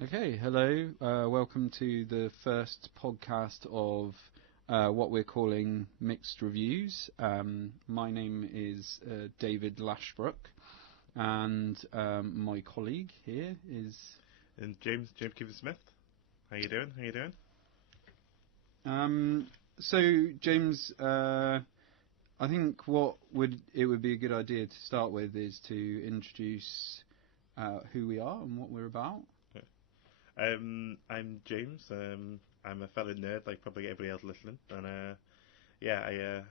Okay, hello. Welcome to the first podcast of what we're calling Mixed Reviews. My name is David Lashbrook, and my colleague here is... And James Kiefer-Smith. How you doing? So, James, I think what it would be a good idea to start with is to introduce who we are and what we're about. I'm James. I'm a fellow nerd, like probably everybody else listening, and I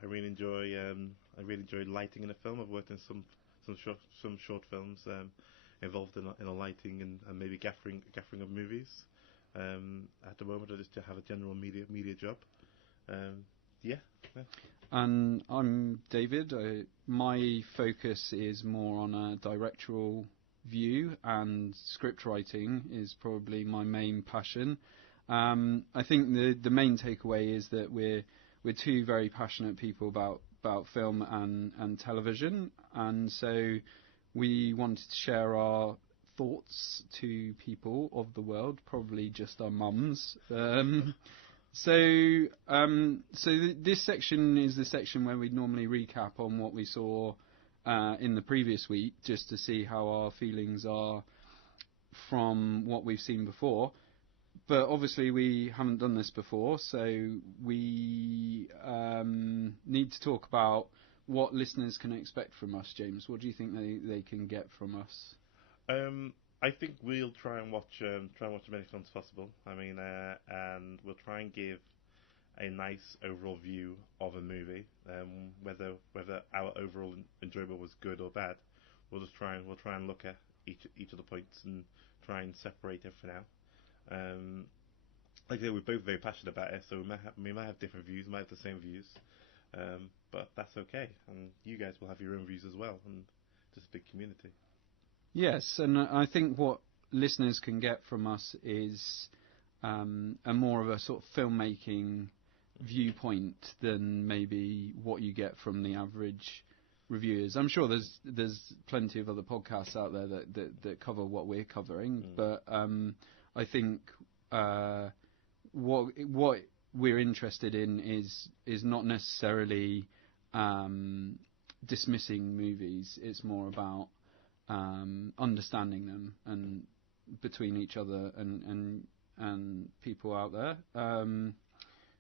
really enjoy lighting in a film. I've worked in some short films involved in a lighting and maybe gaffering of movies. At the moment, I just have a general media job. And I'm David. My focus is more on a directorial view, and script writing is probably my main passion. I think the main takeaway is that we're two very passionate people about film and television, and so we wanted to share our thoughts to people of the world, probably just our mums. So this section is the section where we normally recap on what we saw in the previous week, just to see how our feelings are from what we've seen before. But obviously we haven't done this before, so we need to talk about what listeners can expect from us. James, what do you think they can get from us? I think we'll try and watch as many films as possible. I mean, and we'll try and give a nice overall view of a movie. Whether our overall enjoyment was good or bad, we'll try and look at each of the points and try and separate it for now. Like I said, we're both very passionate about it, so we might have different views, might have the same views, but that's okay. And you guys will have your own views as well, and just a big community. Yes, and I think what listeners can get from us is a more of a sort of filmmaking viewpoint than maybe what you get from the average reviewers. I'm sure there's plenty of other podcasts out there that cover what we're covering, but I think what we're interested in is not necessarily dismissing movies. It's more about understanding them and between each other and people out there.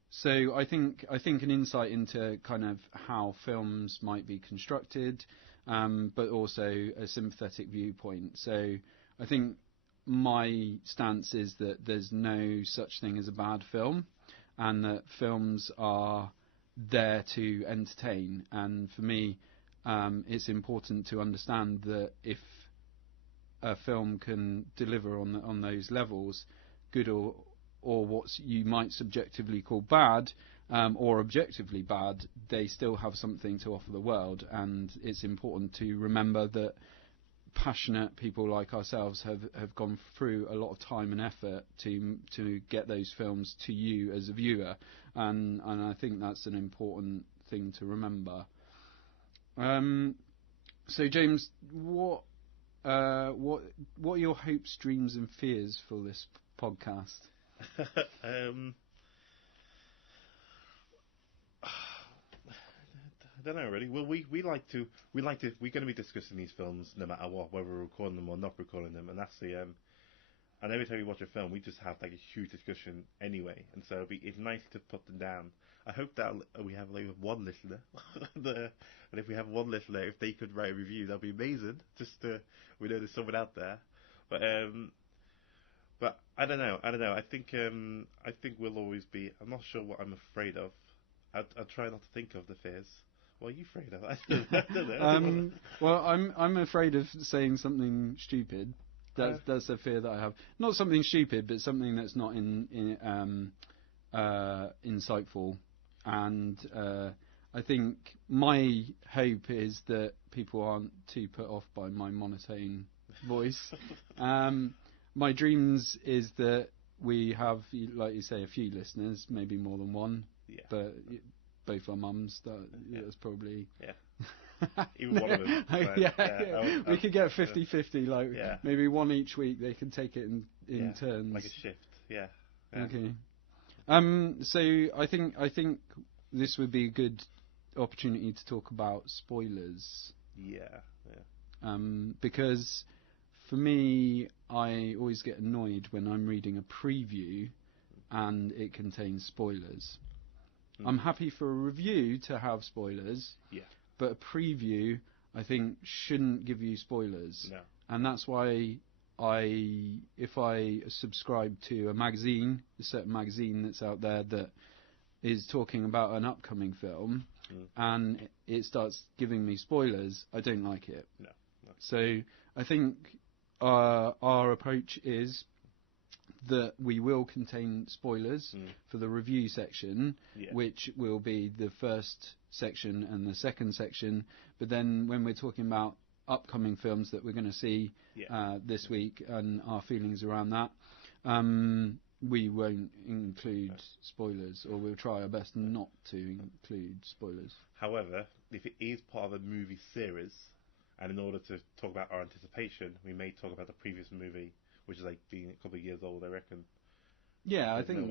So I think an insight into kind of how films might be constructed, but also a sympathetic viewpoint. So I think my stance is that there's no such thing as a bad film, and that films are there to entertain. And for me, it's important to understand that if a film can deliver on those levels, good or what you might subjectively call bad, or objectively bad, they still have something to offer the world. And it's important to remember that passionate people like ourselves have gone through a lot of time and effort to get those films to you as a viewer, and I think that's an important thing to remember. So James, what are your hopes, dreams, and fears for this podcast? I don't know really. Well, we're going to be discussing these films no matter what, whether we're recording them or not recording them, and that's and every time we watch a film, we just have like a huge discussion anyway, and so it's nice to put them down. I hope that we have like one listener, and if we have one listener, if they could write a review, that'd be amazing. We know there's someone out there, but I don't know. I think we'll always be. I'm not sure what I'm afraid of. I'll try not to think of the fears. What are you afraid of? I don't know. Well, I'm afraid of saying something stupid. That's a fear that I have. Not something stupid, but something that's not insightful. And I think my hope is that people aren't too put off by my monotone voice. My dreams is that we have, like you say, a few listeners, maybe more than one. Yeah. But both our mums. That's probably. Yeah. Even one of them. We could get 50-50, like maybe one each week. They can take it in turns, like a shift. Yeah. Okay. So I think this would be a good opportunity to talk about spoilers. Yeah. Because for me, I always get annoyed when I'm reading a preview and it contains spoilers. I'm happy for a review to have spoilers. Yeah. But a preview, I think, shouldn't give you spoilers. No. And that's why if I subscribe to a certain magazine that's out there that is talking about an upcoming film, and it starts giving me spoilers, I don't like it. No. So I think our approach is that we will contain spoilers for the review section, which will be the first section and the second section. But then when we're talking about upcoming films that we're going to see this week and our feelings around that, we won't include spoilers, or we'll try our best not to include spoilers. However, if it is part of a movie series, and in order to talk about our anticipation, we may talk about the previous movie, which is like being a couple of years old, I reckon. Yeah, I think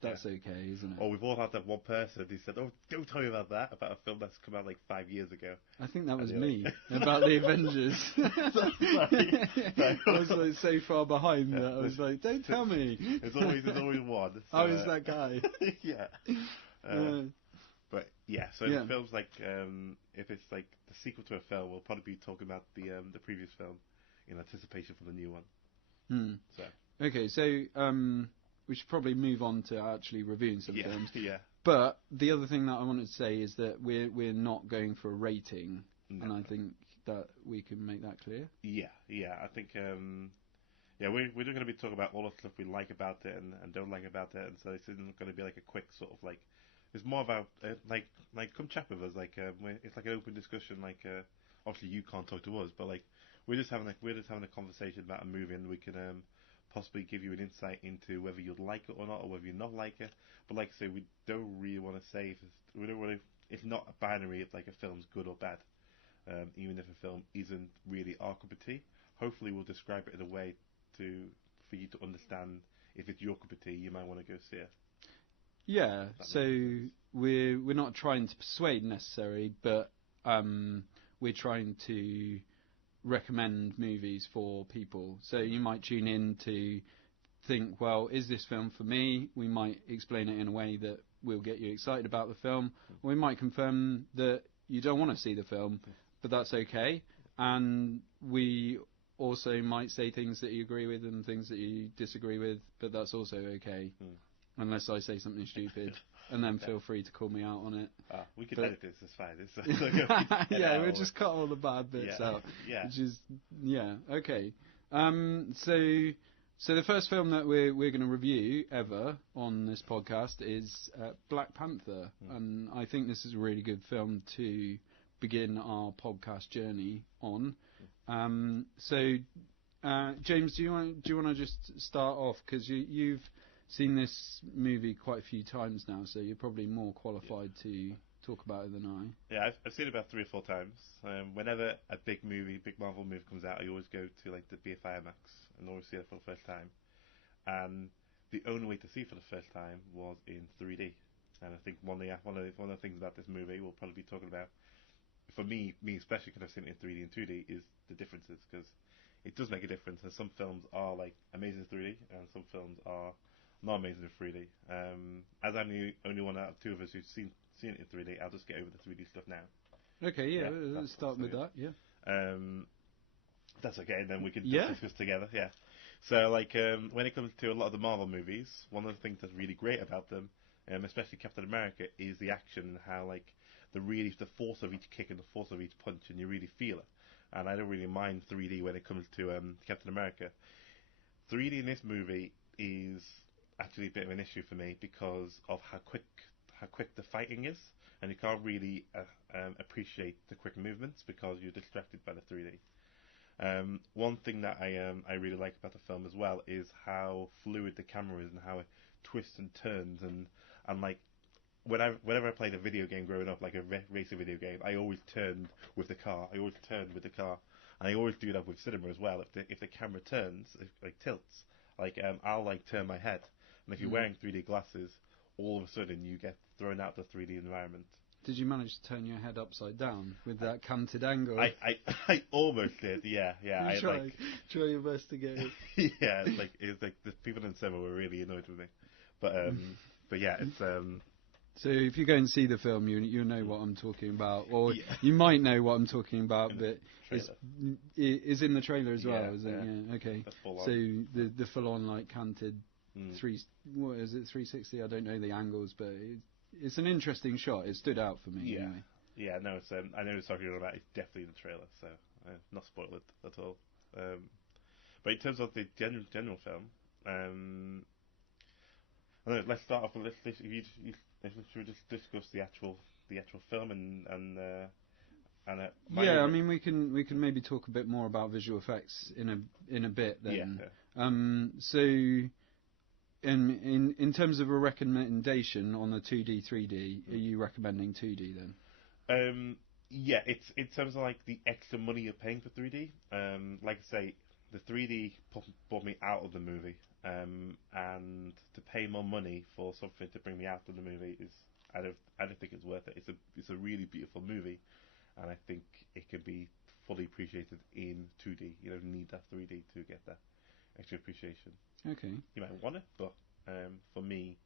that's okay, isn't it? Or we've all had that one person who said, "Oh, don't tell me about that," about a film that's come out like 5 years ago. I think that was me, about the Avengers. I was like so far behind that I was like, "Don't tell me." There's always one. So, I was that guy. Yeah. But yeah, so the films like if it's like the sequel to a film, we'll probably be talking about the previous film in anticipation for the new one. So okay, so we should probably move on to actually reviewing some films. Yeah. But the other thing that I wanted to say is that we're not going for a rating, and I think that we can make that clear. Yeah. I think we're going to be talking about all the stuff we like about it and don't like about it, and so this isn't going to be like a quick sort of like. It's more about like come chat with us, like it's like an open discussion. Like obviously you can't talk to us, but like we're just having a conversation about a movie, and we can possibly give you an insight into whether you'd like it or not, or whether you not like it. But like I say, we don't really want to say it's not a binary if like a film's good or bad. Even if a film isn't really our cup of tea, hopefully we'll describe it in a way for you to understand if it's your cup of tea, you might want to go see it. Yeah, so we're not trying to persuade necessarily, but we're trying to recommend movies for people. So you might tune in to think, well, is this film for me? We might explain it in a way that will get you excited about the film. We might confirm that you don't want to see the film, but that's okay. And we also might say things that you agree with and things that you disagree with, but that's also okay. Unless I say something stupid, and then feel free to call me out on it. We can edit this, it's fine. We'll just cut all the bad bits out. Which is, okay. So the first film that we're going to review ever on this podcast is Black Panther, and I think this is a really good film to begin our podcast journey on. James, do you want to just start off, because you've seen this movie quite a few times now, so you're probably more qualified to talk about it than I. Yeah, I've seen it about 3 or 4 times. Whenever a big Marvel movie comes out, I always go to like the BFI IMAX and always see it for the first time. And the only way to see it for the first time was in 3D. And I think one of the things about this movie we'll probably be talking about, for me especially because I've seen it in 3D and 2D, is the differences, because it does make a difference. And some films are like amazing in 3D, and some films are not amazing in 3D. As I'm the only one out of 2 of us who's seen it in 3D, I'll just get over the 3D stuff now. Okay, let's start with that. Yeah. That's okay, and then we can discuss together. Yeah. So, like, when it comes to a lot of the Marvel movies, one of the things that's really great about them, especially Captain America, is the action and how, like, the force of each kick and the force of each punch, and you really feel it. And I don't really mind 3D when it comes to Captain America. 3D in this movie is actually a bit of an issue for me because of how quick the fighting is, and you can't really appreciate the quick movements because you're distracted by the 3D. One thing that I really like about the film as well is how fluid the camera is and how it twists and turns, and like whenever I played a video game growing up, like a racing video game, I always turned with the car. And I always do that with cinema as well. If the camera turns, like tilts, I'll like turn my head. And if you're wearing 3D glasses, all of a sudden you get thrown out the 3D environment. Did you manage to turn your head upside down with that canted angle? I almost did, yeah. Try your best to get it. Yeah, it's like the people in cinema were really annoyed with me, but yeah, it's So if you go and see the film, you know what I'm talking about, or you might know what I'm talking about, but it's in the trailer as well, is it? Yeah, okay. So the full-on like canted 360? I don't know the angles, but it's an interesting shot. It stood out for me. Yeah, anyway. yeah. No, it's I know it's talking about. It's definitely in the trailer, so not spoil it at all. But in terms of the general film, I don't know, let's start off with should we just discuss the actual film and I mean we can maybe talk a bit more about visual effects in a bit then. Yeah. So in terms of a recommendation on the 2D 3D, are you recommending 2D then? Yeah, it's in terms of like the extra money you're paying for 3D. Like I say, the 3D brought me out of the movie, and to pay more money for something to bring me out of the movie I don't think it's worth it. It's a really beautiful movie, and I think it can be fully appreciated in 2D. You don't need that 3D to get that extra appreciation. Okay. You might want it, but for me,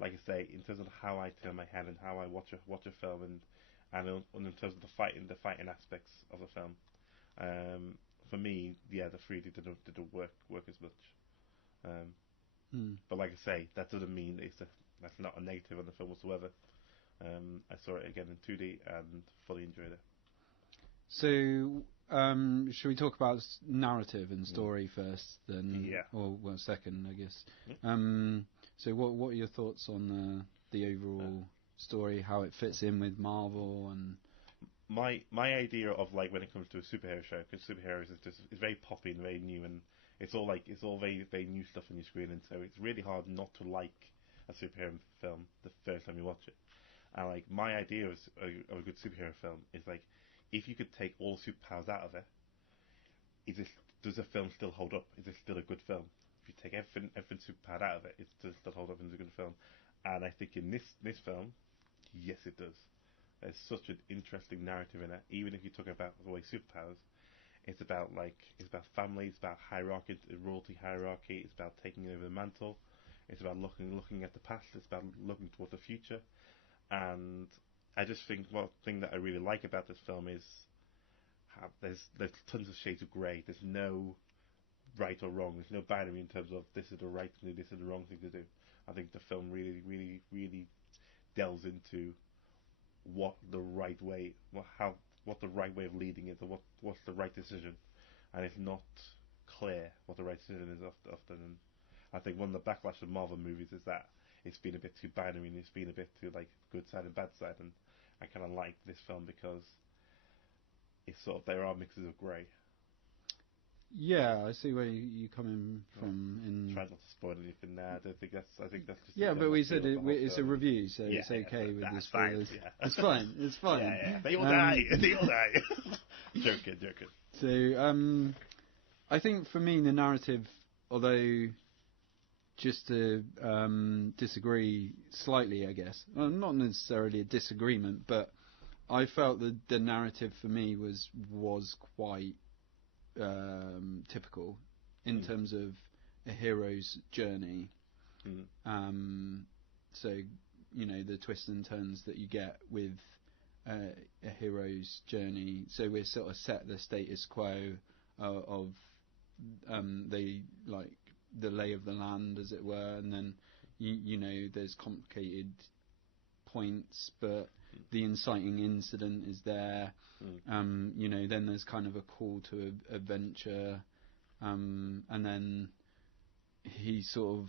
like I say, in terms of how I turn my head and how I watch a film, and in terms of the fighting aspects of the film, for me, yeah, the 3D didn't work as much. But like I say, that doesn't mean that's not a negative on the film whatsoever. I saw it again in 2D and fully enjoyed it. So, should we talk about narrative and story first, then? Yeah. Or second, I guess. Yeah. So, what are your thoughts on the overall story, how it fits in with Marvel and? My idea of like when it comes to a superhero show, because superheroes is very poppy and very new, and it's all very very new stuff on your screen, and so it's really hard not to like a superhero film the first time you watch it. And like my idea of a good superhero film is like, if you could take all superpowers out of it, does the film still hold up? Is it still a good film? If you take everything superpowered out of it, does it still hold up and is a good film? And I think in this film, yes, it does. There's such an interesting narrative in it. Even if you talk about the way superpowers, it's about family, it's about hierarchy, royalty hierarchy. It's about taking over the mantle. It's about looking at the past. It's about looking towards the future. And I just think one thing that I really like about this film is how there's tons of shades of grey. There's no right or wrong. There's no binary in terms of this is the right thing to do, this is the wrong thing to do. I think the film really, really, really delves into what the right way of leading is, or what's the right decision, and it's not clear what the right decision is often. And I think one of the backlash of Marvel movies is that it's been a bit too binary and it's been a bit too like good side and bad side, and I kind of like this film because it's sort of there are mixes of grey. Yeah, I see where you're coming from. Try not to spoil anything there. I think that's just. Yeah, but we said it's a review, so it's okay with the spoilers. It's fine. It's fine. Yeah. They all die. They all die. Joking. So, I think for me the narrative, although just to disagree slightly, I guess, well, not necessarily a disagreement, but I felt that the narrative for me was quite typical in terms of a hero's journey. So, the twists and turns that you get with a hero's journey. So we're sort of set the status quo of the lay of the land, as it were, and then there's complicated points, but the inciting incident is there. Then there's kind of a call to adventure, and then he sort of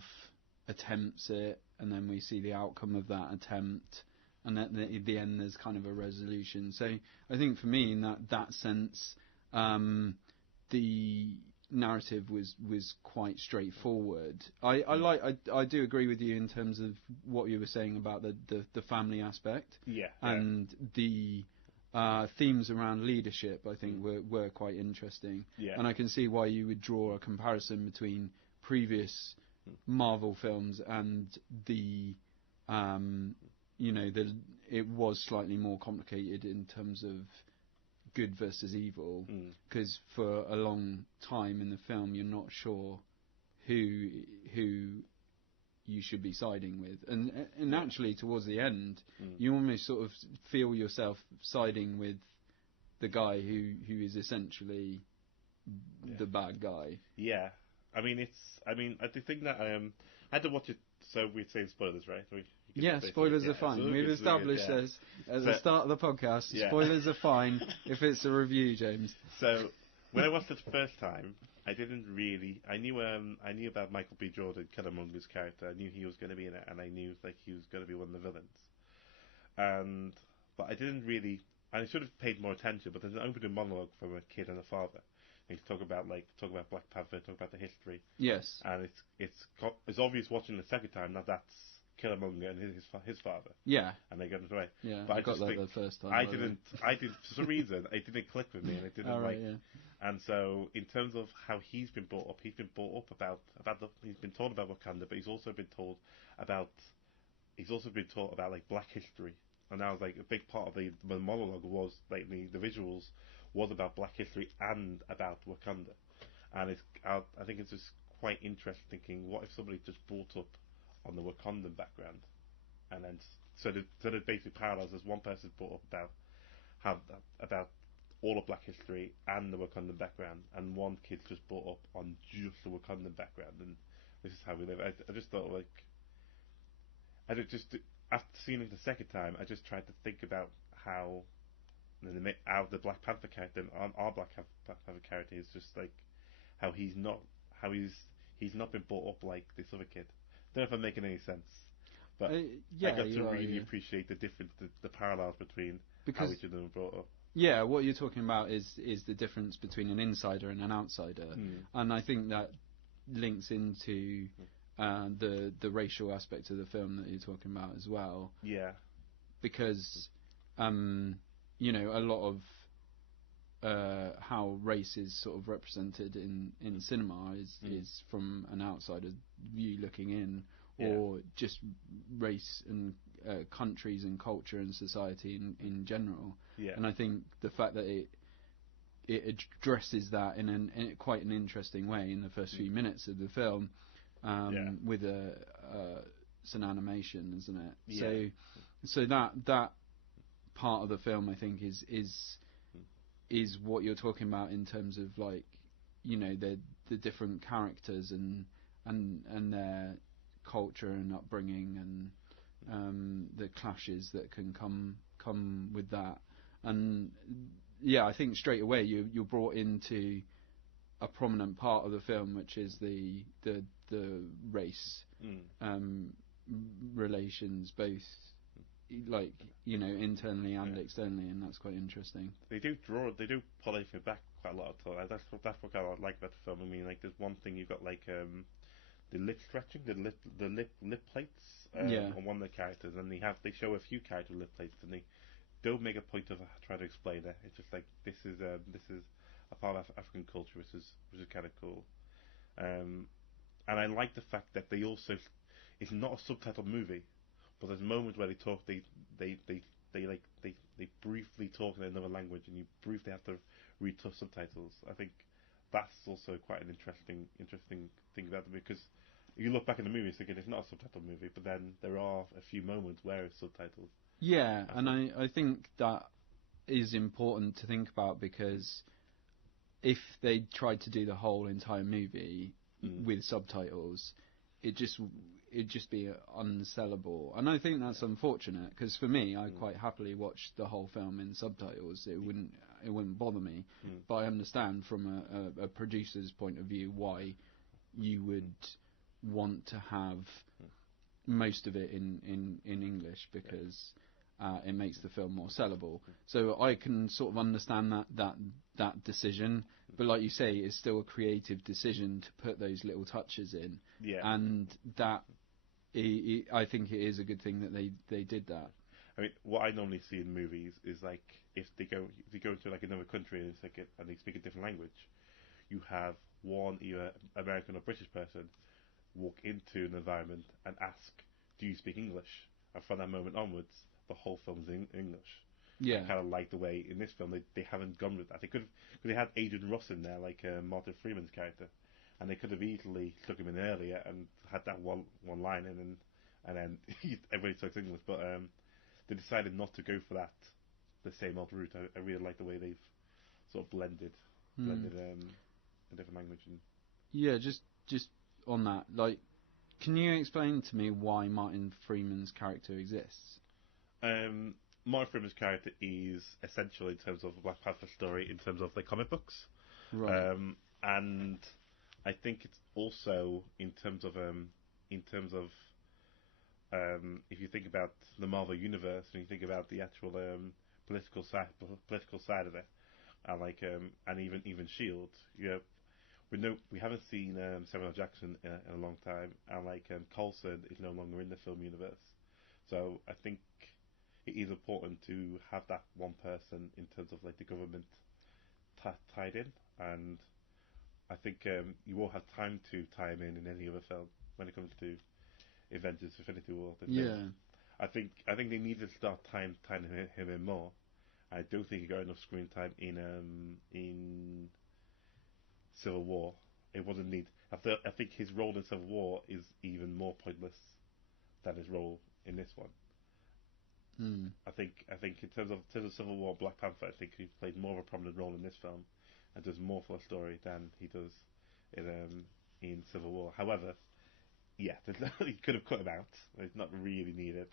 attempts it, and then we see the outcome of that attempt, and at the end there's kind of a resolution. So I think for me in that sense, the narrative was quite straightforward. I do agree with you in terms of what you were saying about the family aspect. Yeah. And the themes around leadership, I think, were quite interesting. Yeah. And I can see why you would draw a comparison between previous Marvel films and it was slightly more complicated in terms of good versus evil, because for a long time in the film you're not sure who you should be siding with, and actually towards the end you almost sort of feel yourself siding with the guy who is essentially the bad guy. Yeah, I do think that I had to watch it, so we'd say spoilers, right? Yeah, spoilers are fine. So we've established this at the start of the podcast. Yeah. Spoilers are fine if it's a review, James. So when I watched it the first time, I knew about Michael B. Jordan, Killermonger's character. I knew he was going to be in it, and I knew he was going to be one of the villains. But I didn't really. I should have paid more attention. But there's an opening monologue from a kid and a father. He's talk about Black Panther, talk about the history. Yes. And it's obvious watching the second time that that's Killmonger and his father. Yeah. And they got it right. Yeah. But I got that the first time. I didn't. For some reason it didn't click with me, and it didn't And so in terms of how he's been brought up about he's been told about Wakanda, but he's also been taught about like Black history. And that was like a big part of the monologue was like the visuals was about Black history and about Wakanda. And I think it's just quite interesting thinking, what if somebody just brought up on the Wakandan background, and then so that basically parallels as one person brought up about all of Black history and the Wakandan background, and one kid just brought up on just the Wakandan background, and this is how we live. I just thought after seeing it the second time, I just tried to think about how the Black Panther character, our Black Panther character, is just like how he's not been brought up like this other kid. I don't know if I'm making any sense, but I got to really appreciate the difference, the parallels between how each of them were brought up. Yeah, what you're talking about is the difference between an insider and an outsider, and I think that links into the racial aspect of the film that you're talking about as well. Yeah, because a lot of how race is sort of represented in cinema is from an outsider view looking in, or just race and countries and culture and society in general. Yeah. And I think the fact that it addresses that in quite an interesting way in the first few minutes of the film, with it's an animation, isn't it? Yeah. So that part of the film, I think, is what you're talking about in terms of like, the different characters and their culture and upbringing and the clashes that can come with that. And I think straight away you're brought into a prominent part of the film, which is the race relations, both like internally and externally, and that's quite interesting. They do pull anything back quite a lot of time. That's what I like about the film. I mean, like, there's one thing you've got like the lip stretching, the lip plates on one of the characters, and they show a few character lip plates, and they don't make a point of trying to explain it. It's just like this is a part of African culture, which is kind of cool. And I like the fact that they also, it's not a subtitled movie, but there's moments where they talk, they briefly talk in another language, and you briefly have to read subtitles. I think that's also quite an interesting thing about it, because if you look back in the movie, thinking it's not a subtitled movie, but then there are a few moments where it's subtitled. Yeah, and I think that is important to think about, because if they tried to do the whole entire movie with subtitles, it'd just be unsellable. And I think that's unfortunate, because for me, I quite happily watch the whole film in subtitles. It wouldn't bother me. But I understand from a producer's point of view why you would want to have most of it in English, because it makes the film more sellable. So I can sort of understand that decision. but like you say, it's still a creative decision to put those little touches in. Yeah. And that, I think it is a good thing that they did that. I mean, what I normally see in movies is like if they go to like another country and and they speak a different language, you have one either American or British person walk into an environment and ask, "Do you speak English?" And from that moment onwards, the whole film's in English. Yeah. I kind of like the way in this film they haven't gone with that. They could have, because they had Adrian Ross in there, like Martin Freeman's character, and they could have easily stuck him in earlier and had that one line in, and then everybody talks English. But they decided not to go for that, the same old route. I really like the way they've sort of blended a different language. Yeah, just on that, like, can you explain to me why Martin Freeman's character exists? Martin Freeman's character is essential in terms of the Black Panther story, in terms of the comic books, Right. and I think it's also in terms of if you think about the Marvel universe and you think about the actual political side of it, and like and even Shield, we haven't seen Samuel L. Jackson in a long time, and like Coulson is no longer in the film universe, so I think it is important to have that one person in terms of like the government tied in, and I think you won't have time to tie him in any other film when it comes to Avengers Infinity War. Yeah. I think they need to start tying him in more. I don't think he got enough screen time in Civil War. It wasn't need. I think his role in Civil War is even more pointless than his role in this one. I think in terms of Civil War, Black Panther, I think he played more of a prominent role in this film and does more for the story than he does in Civil War. However, yeah, he could have cut him out. It's not really needed,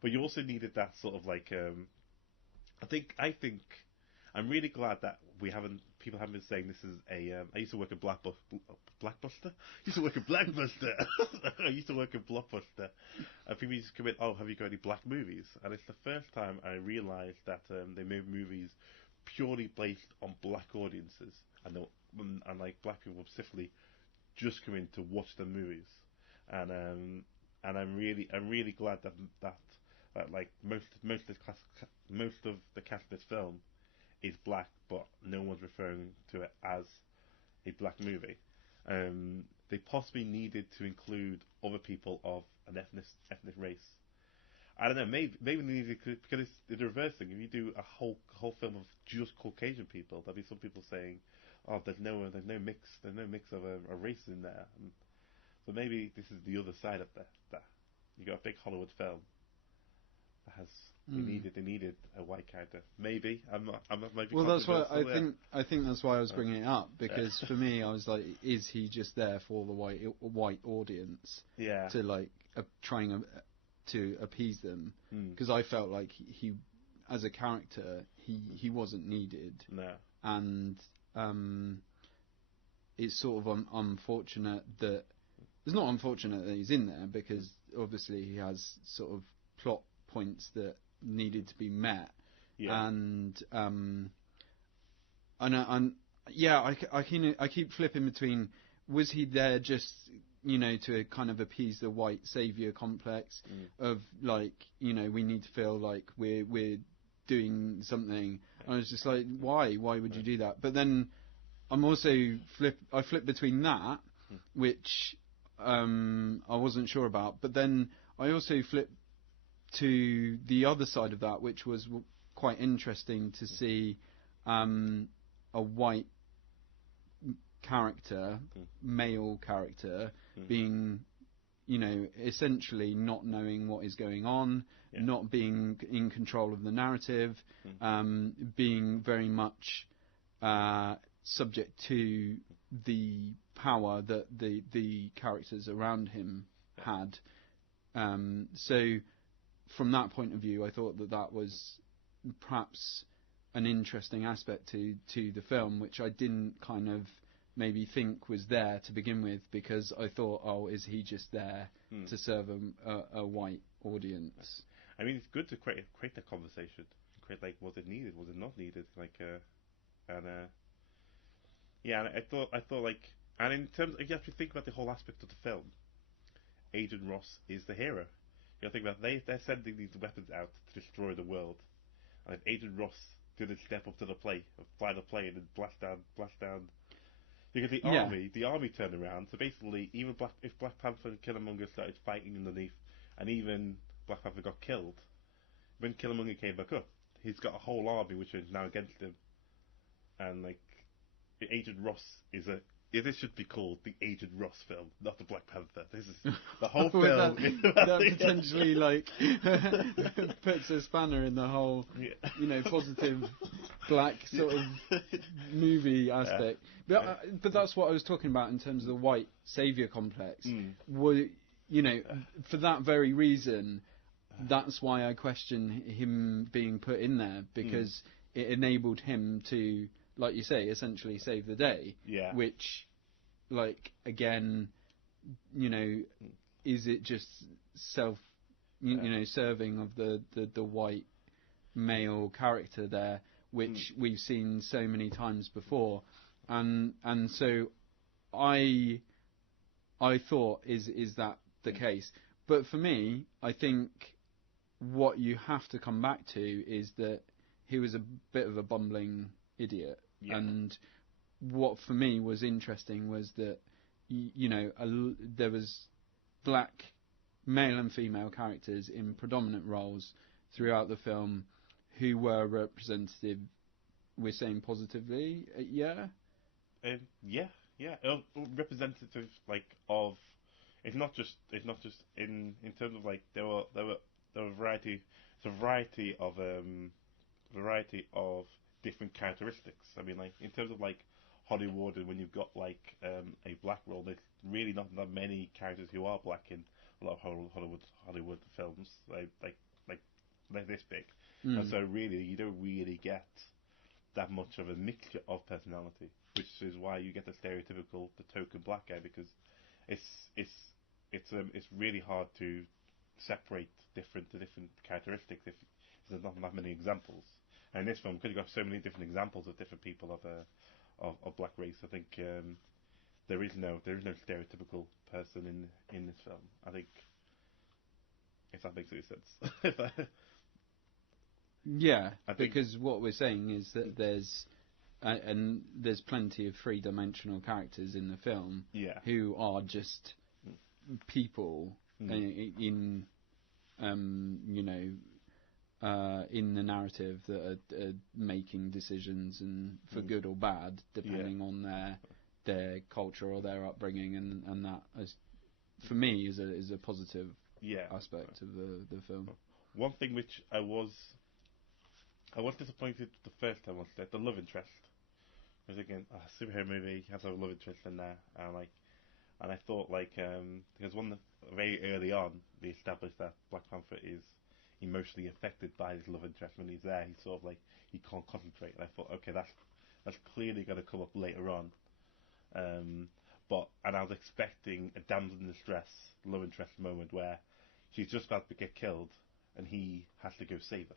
but you also needed that sort of like. I think I'm really glad that people haven't been saying this is a. I used to work at Blackbuster. I used to work at Blackbuster. I used to work at Blockbuster. And people used to come in, "Oh, have you got any black movies?" And it's the first time I realised that they made movies purely based on black audiences, and like black people specifically just come in to watch the movies. And I'm really glad that like most of the cast of this film is black, but no one's referring to it as a black movie. They possibly needed to include other people of an ethnic race. I don't know. Maybe they needed to, because it's the reverse thing. If you do a whole film of just Caucasian people, there'll be some people saying, "Oh, there's no mix of a race in there." And so maybe this is the other side of that. You got a big Hollywood film that has they needed a white character. Maybe I'm not. Maybe well, that's why I think that's why I was bringing it up, because for me, I was like, is he just there for the white audience? Yeah. To like trying to appease them, because I felt like he as a character he wasn't needed. No. And it's sort of unfortunate that it's not unfortunate that he's in there, because obviously he has sort of plot points that needed to be met. Yeah. And I keep flipping between, was he there just to kind of appease the white savior complex of like, we need to feel like we're doing something. And I was just like, why would you do that? But then I'm also I flip between that, which I wasn't sure about, but then I also flip to the other side of that, which was quite interesting to see a white character, male character, being, essentially not knowing what is going on, not being in control of the narrative, being very much subject to the power that the characters around him had. So from that point of view, I thought that was perhaps an interesting aspect to the film, which I didn't kind of maybe think was there to begin with, because I thought, oh, is he just there to serve a white audience? I mean, it's good to create that conversation, create like, was it needed, was it not needed, like, and Yeah, and I thought like, and in terms, if you have to think about the whole aspect of the film, Agent Ross is the hero. You know, think about they're sending these weapons out to destroy the world, and if Agent Ross didn't step up to the plate, fly the plane and blast down, because Yeah. the army turned around. So basically, even if Black Panther and Killmonger started fighting underneath, and even Black Panther got killed, when Killmonger came back up, he's got a whole army which is now against him, and like Agent Ross is a. This should be called the Agent Ross film, not the Black Panther. This is the whole film. that potentially like puts a spanner in the whole, positive black sort of movie aspect. Yeah. But that's what I was talking about in terms of the white savior complex. For that very reason, that's why I question him being put in there, because it enabled him to, like you say, essentially save the day. Yeah. Which, like, again, is it just serving of the white male character there, which we've seen so many times before, and so I thought, is that the case? But for me, I think what you have to come back to is that he was a bit of a bumbling idiot. Yeah. And what for me was interesting was that there was black male and female characters in predominant roles throughout the film who were representative. We're saying positively, yeah. Representative of. It's not just in terms of like there were a variety. It's a variety of different characteristics. I mean, like in terms of like Hollywood, and when you've got like a black role, there's really not that many characters who are black in a lot of Hollywood films like this big, and so really you don't really get that much of a mixture of personality, which is why you get the stereotypical, the token black guy, because it's really hard to separate different characteristics if there's not that many examples. And in this film, because you've got so many different examples of different people of black race, I think there is no stereotypical person in this film. I think, if that makes any sense. Yeah, because what we're saying is that there's plenty of three-dimensional characters in the film who are just people in the narrative that are making decisions, and for good or bad, depending on their culture or their upbringing, and that, for me, is a positive aspect of the film. One thing which I was disappointed the first time was that the love interest. I was thinking, a superhero movie has a love interest in there, and I thought because very early on they established that Black Panther is emotionally affected by his love interest. When he's there, he's sort of like he can't concentrate, and I thought, okay, that's clearly going to come up later on. And I was expecting a damsel in distress love interest moment where she's just about to get killed and he has to go save her.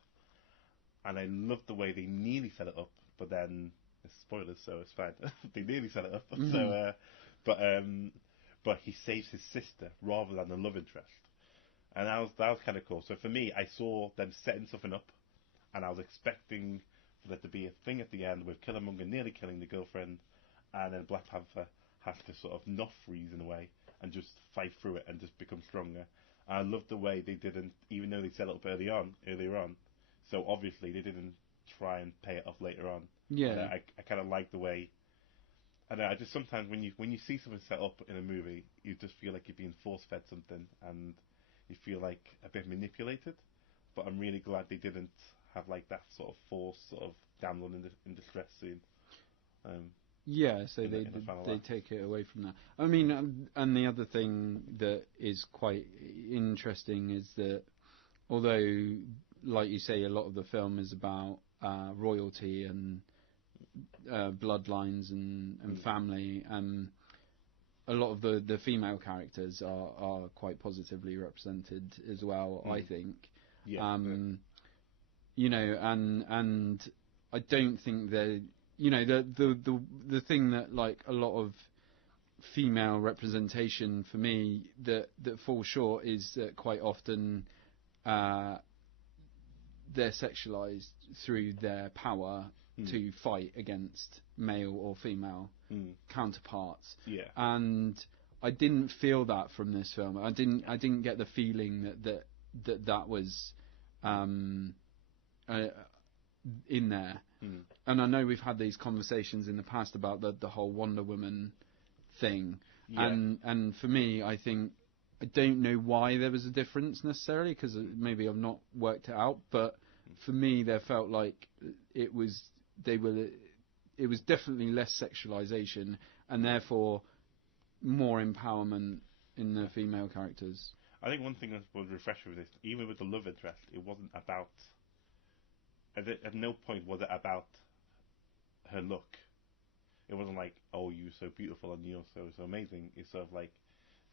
And I loved the way they nearly set it up, but then it's spoilers, so it's fine. They nearly set it up, but he saves his sister rather than the love interest, and that was kind of cool. So for me, I saw them setting something up, and I was expecting for there to be a thing at the end with Killmonger nearly killing the girlfriend, and then Black Panther has to sort of not freeze in a way and just fight through it and just become stronger. And I loved the way they didn't, even though they set it up earlier on. So obviously they didn't try and pay it off later on. Yeah. I kind of like the way. I know. I just sometimes when you see something set up in a movie, you just feel like you're being force fed something, and you feel like a bit manipulated. But I'm really glad they didn't have like that sort of force, sort of damsel in distress scene. So they take it away from that. I mean, and the other thing that is quite interesting is that although, like you say, a lot of the film is about royalty and bloodlines and family, a lot of the female characters are quite positively represented as well, I think. And I don't think the thing that like a lot of female representation for me that falls short is that quite often they're sexualized through their power to fight against male or female counterparts. Yeah. And I didn't feel that from this film. I didn't get the feeling that was in there. And I know we've had these conversations in the past about the whole Wonder Woman thing. Yeah. And for me, I think I don't know why there was a difference necessarily, because maybe I've not worked it out, but for me there felt like it was definitely less sexualization and therefore more empowerment in the female characters. I think one thing that was refreshing with this, even with the love interest, it wasn't about. At no point was it about her look. It wasn't like, oh, you're so beautiful and you're so amazing. It's sort of like,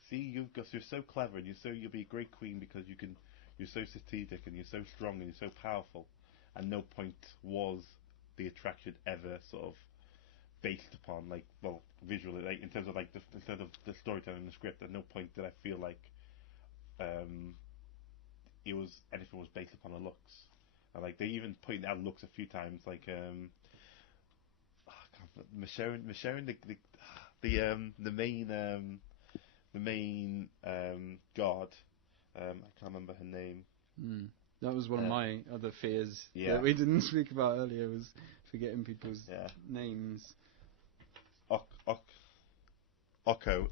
see, you're so clever and you'll be a great queen because you're so strategic and you're so strong and you're so powerful. And no point was the attraction ever sort of based upon visually, like in terms of like the storytelling and the script. At no point did I feel like anything was based upon her looks. And like they even pointed out looks a few times, like Sharon, the main guard. I can't remember her name. That was one of my other fears Yeah. that we didn't speak about earlier, was forgetting people's names. Okko.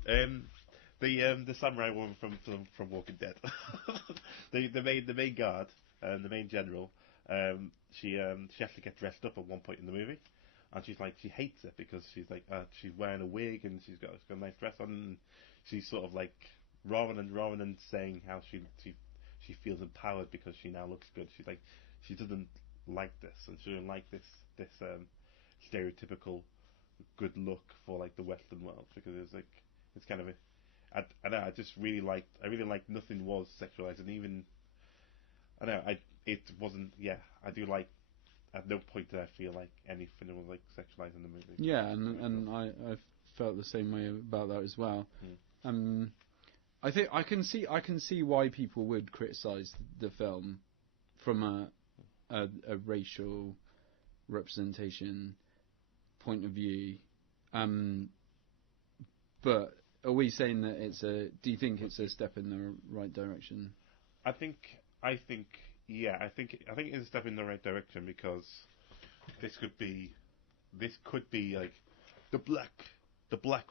The samurai woman from Walking Dead. the main guard, the main general. She actually gets dressed up at one point in the movie, and she hates it because she's like she's wearing a wig and she's got a nice dress on. And she's sort of like rather than saying how she feels empowered because she now looks good, she's like she doesn't like this, and she doesn't like this stereotypical good look for like the Western world, because it's kind of I don't know, I really liked nothing was sexualized, and even I don't know, it wasn't. Yeah, I do like. At no point did I feel like anything was like sexualized in the movie. Yeah, and I felt the same way about that as well. I think I can see why people would criticize the film from a racial representation point of view. But are we saying that do you think it's a step in the right direction? I think yeah, I think it is a step in the right direction, because this could be like the black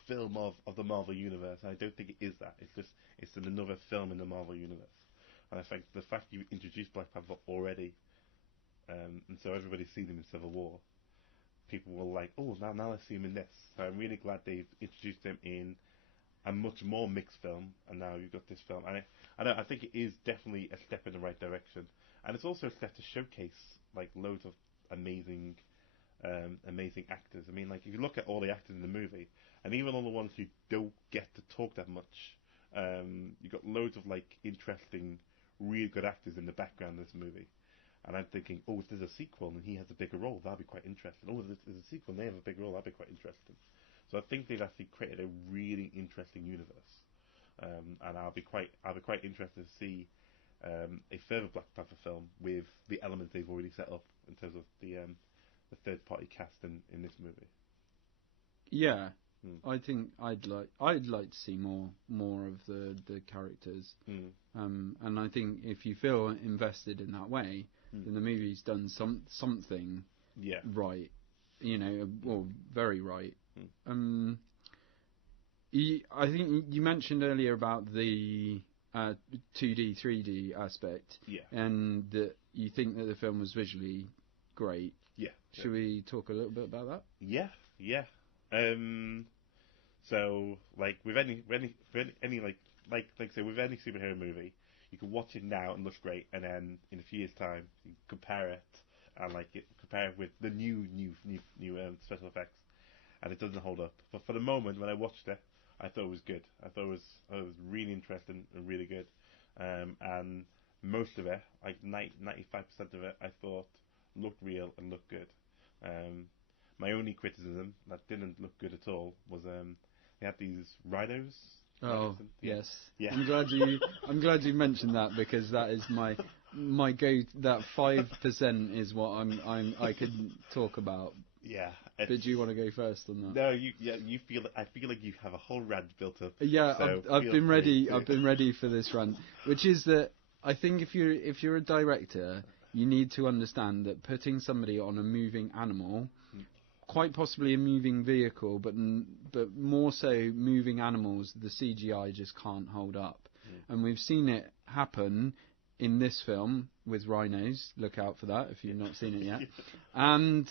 film of the Marvel universe. And I don't think it is that. It's another film in the Marvel universe. And I think the fact you introduced Black Panther already, and so everybody's seen him in Civil War, people were like, oh, now let's see him in this. So I'm really glad they've introduced him in a much more mixed film, and now you've got this film. And I think it is definitely a step in the right direction, and it's also a step to showcase like loads of amazing actors. I mean, like if you look at all the actors in the movie, and even all the ones who don't get to talk that much, you've got loads of like interesting, really good actors in the background of this movie. And I'm thinking, oh, if there's a sequel and he has a bigger role, that'd be quite interesting. Oh, if there's a sequel and they have a bigger role, that'd be quite interesting. So I think they've actually created a really interesting universe, and I'll be quite interested to see a further Black Panther film with the elements they've already set up in terms of the third party cast in this movie. Yeah, I think I'd like to see more of the characters, and I think if you feel invested in that way, then the movie's done something right, well, very right. I think you mentioned earlier about the 2D, 3D aspect, and that you think that the film was visually great. Yeah. Should we talk a little bit about that? Yeah. So, like with any like say with any superhero movie, you can watch it now and looks great, and then in a few years' time, you compare it and compare it with the new special effects, and it doesn't hold up. But for the moment, when I watched it, I thought it was good. I thought it was really interesting and really good. And most of it, like 95% of it, I thought looked real and looked good. My only criticism that didn't look good at all was they had these rhinos. Oh Yeah. yes, Yeah. I'm glad you mentioned that, because that is my go. That 5% is what I could talk about. Yeah. But do you want to go first on that? No, you feel. I feel like you have a whole rant built up. Yeah, so I've been ready. I've been ready for this rant, which is that I think if you're a director, you need to understand that putting somebody on a moving animal, quite possibly a moving vehicle, but more so moving animals, the CGI just can't hold up. And we've seen it happen in this film with rhinos. Look out for that if you've not seen it yet. And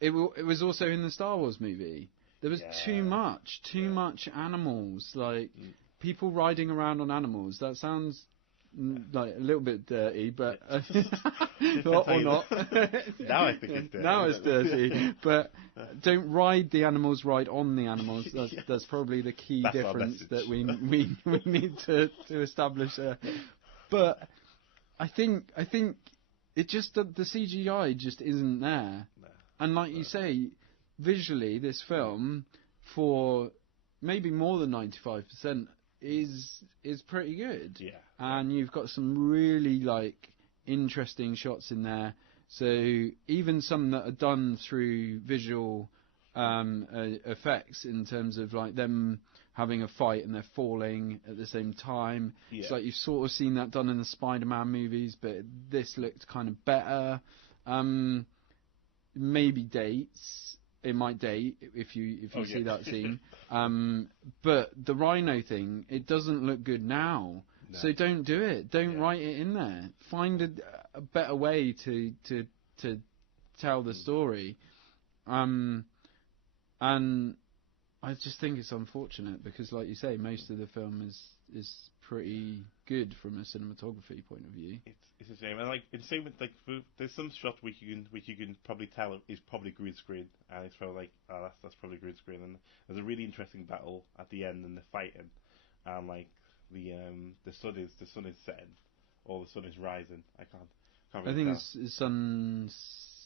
it was also in the Star Wars movie. There was too much animals, like people riding around on animals. That sounds like a little bit dirty, but or not. Now I think it's dirty. Now it's dirty, but don't ride the animals, ride on the animals. That's probably the key difference that we need to establish there. But I think it just the CGI just isn't there. And like you say, visually, this film, for maybe more than 95%, is pretty good. Yeah. And you've got some really interesting shots in there. So even some that are done through visual effects, in terms of them having a fight and they're falling at the same time. Yeah. It's like you've sort of seen that done in the Spider-Man movies, but this looked kind of better. Maybe dates. It might date if you see that scene. But the rhino thing, it doesn't look good now. No. So don't do it. Don't write it in there. Find a better way to tell the story. And I just think it's unfortunate, because, like you say, most of the film is pretty good from a cinematography point of view. It's a shame, and in same with there's some shot which you can probably tell is probably green screen, and it's probably that's probably green screen. And there's a really interesting battle at the end, and they're fighting, and the sun is setting, or the sun is rising. I think it's sun.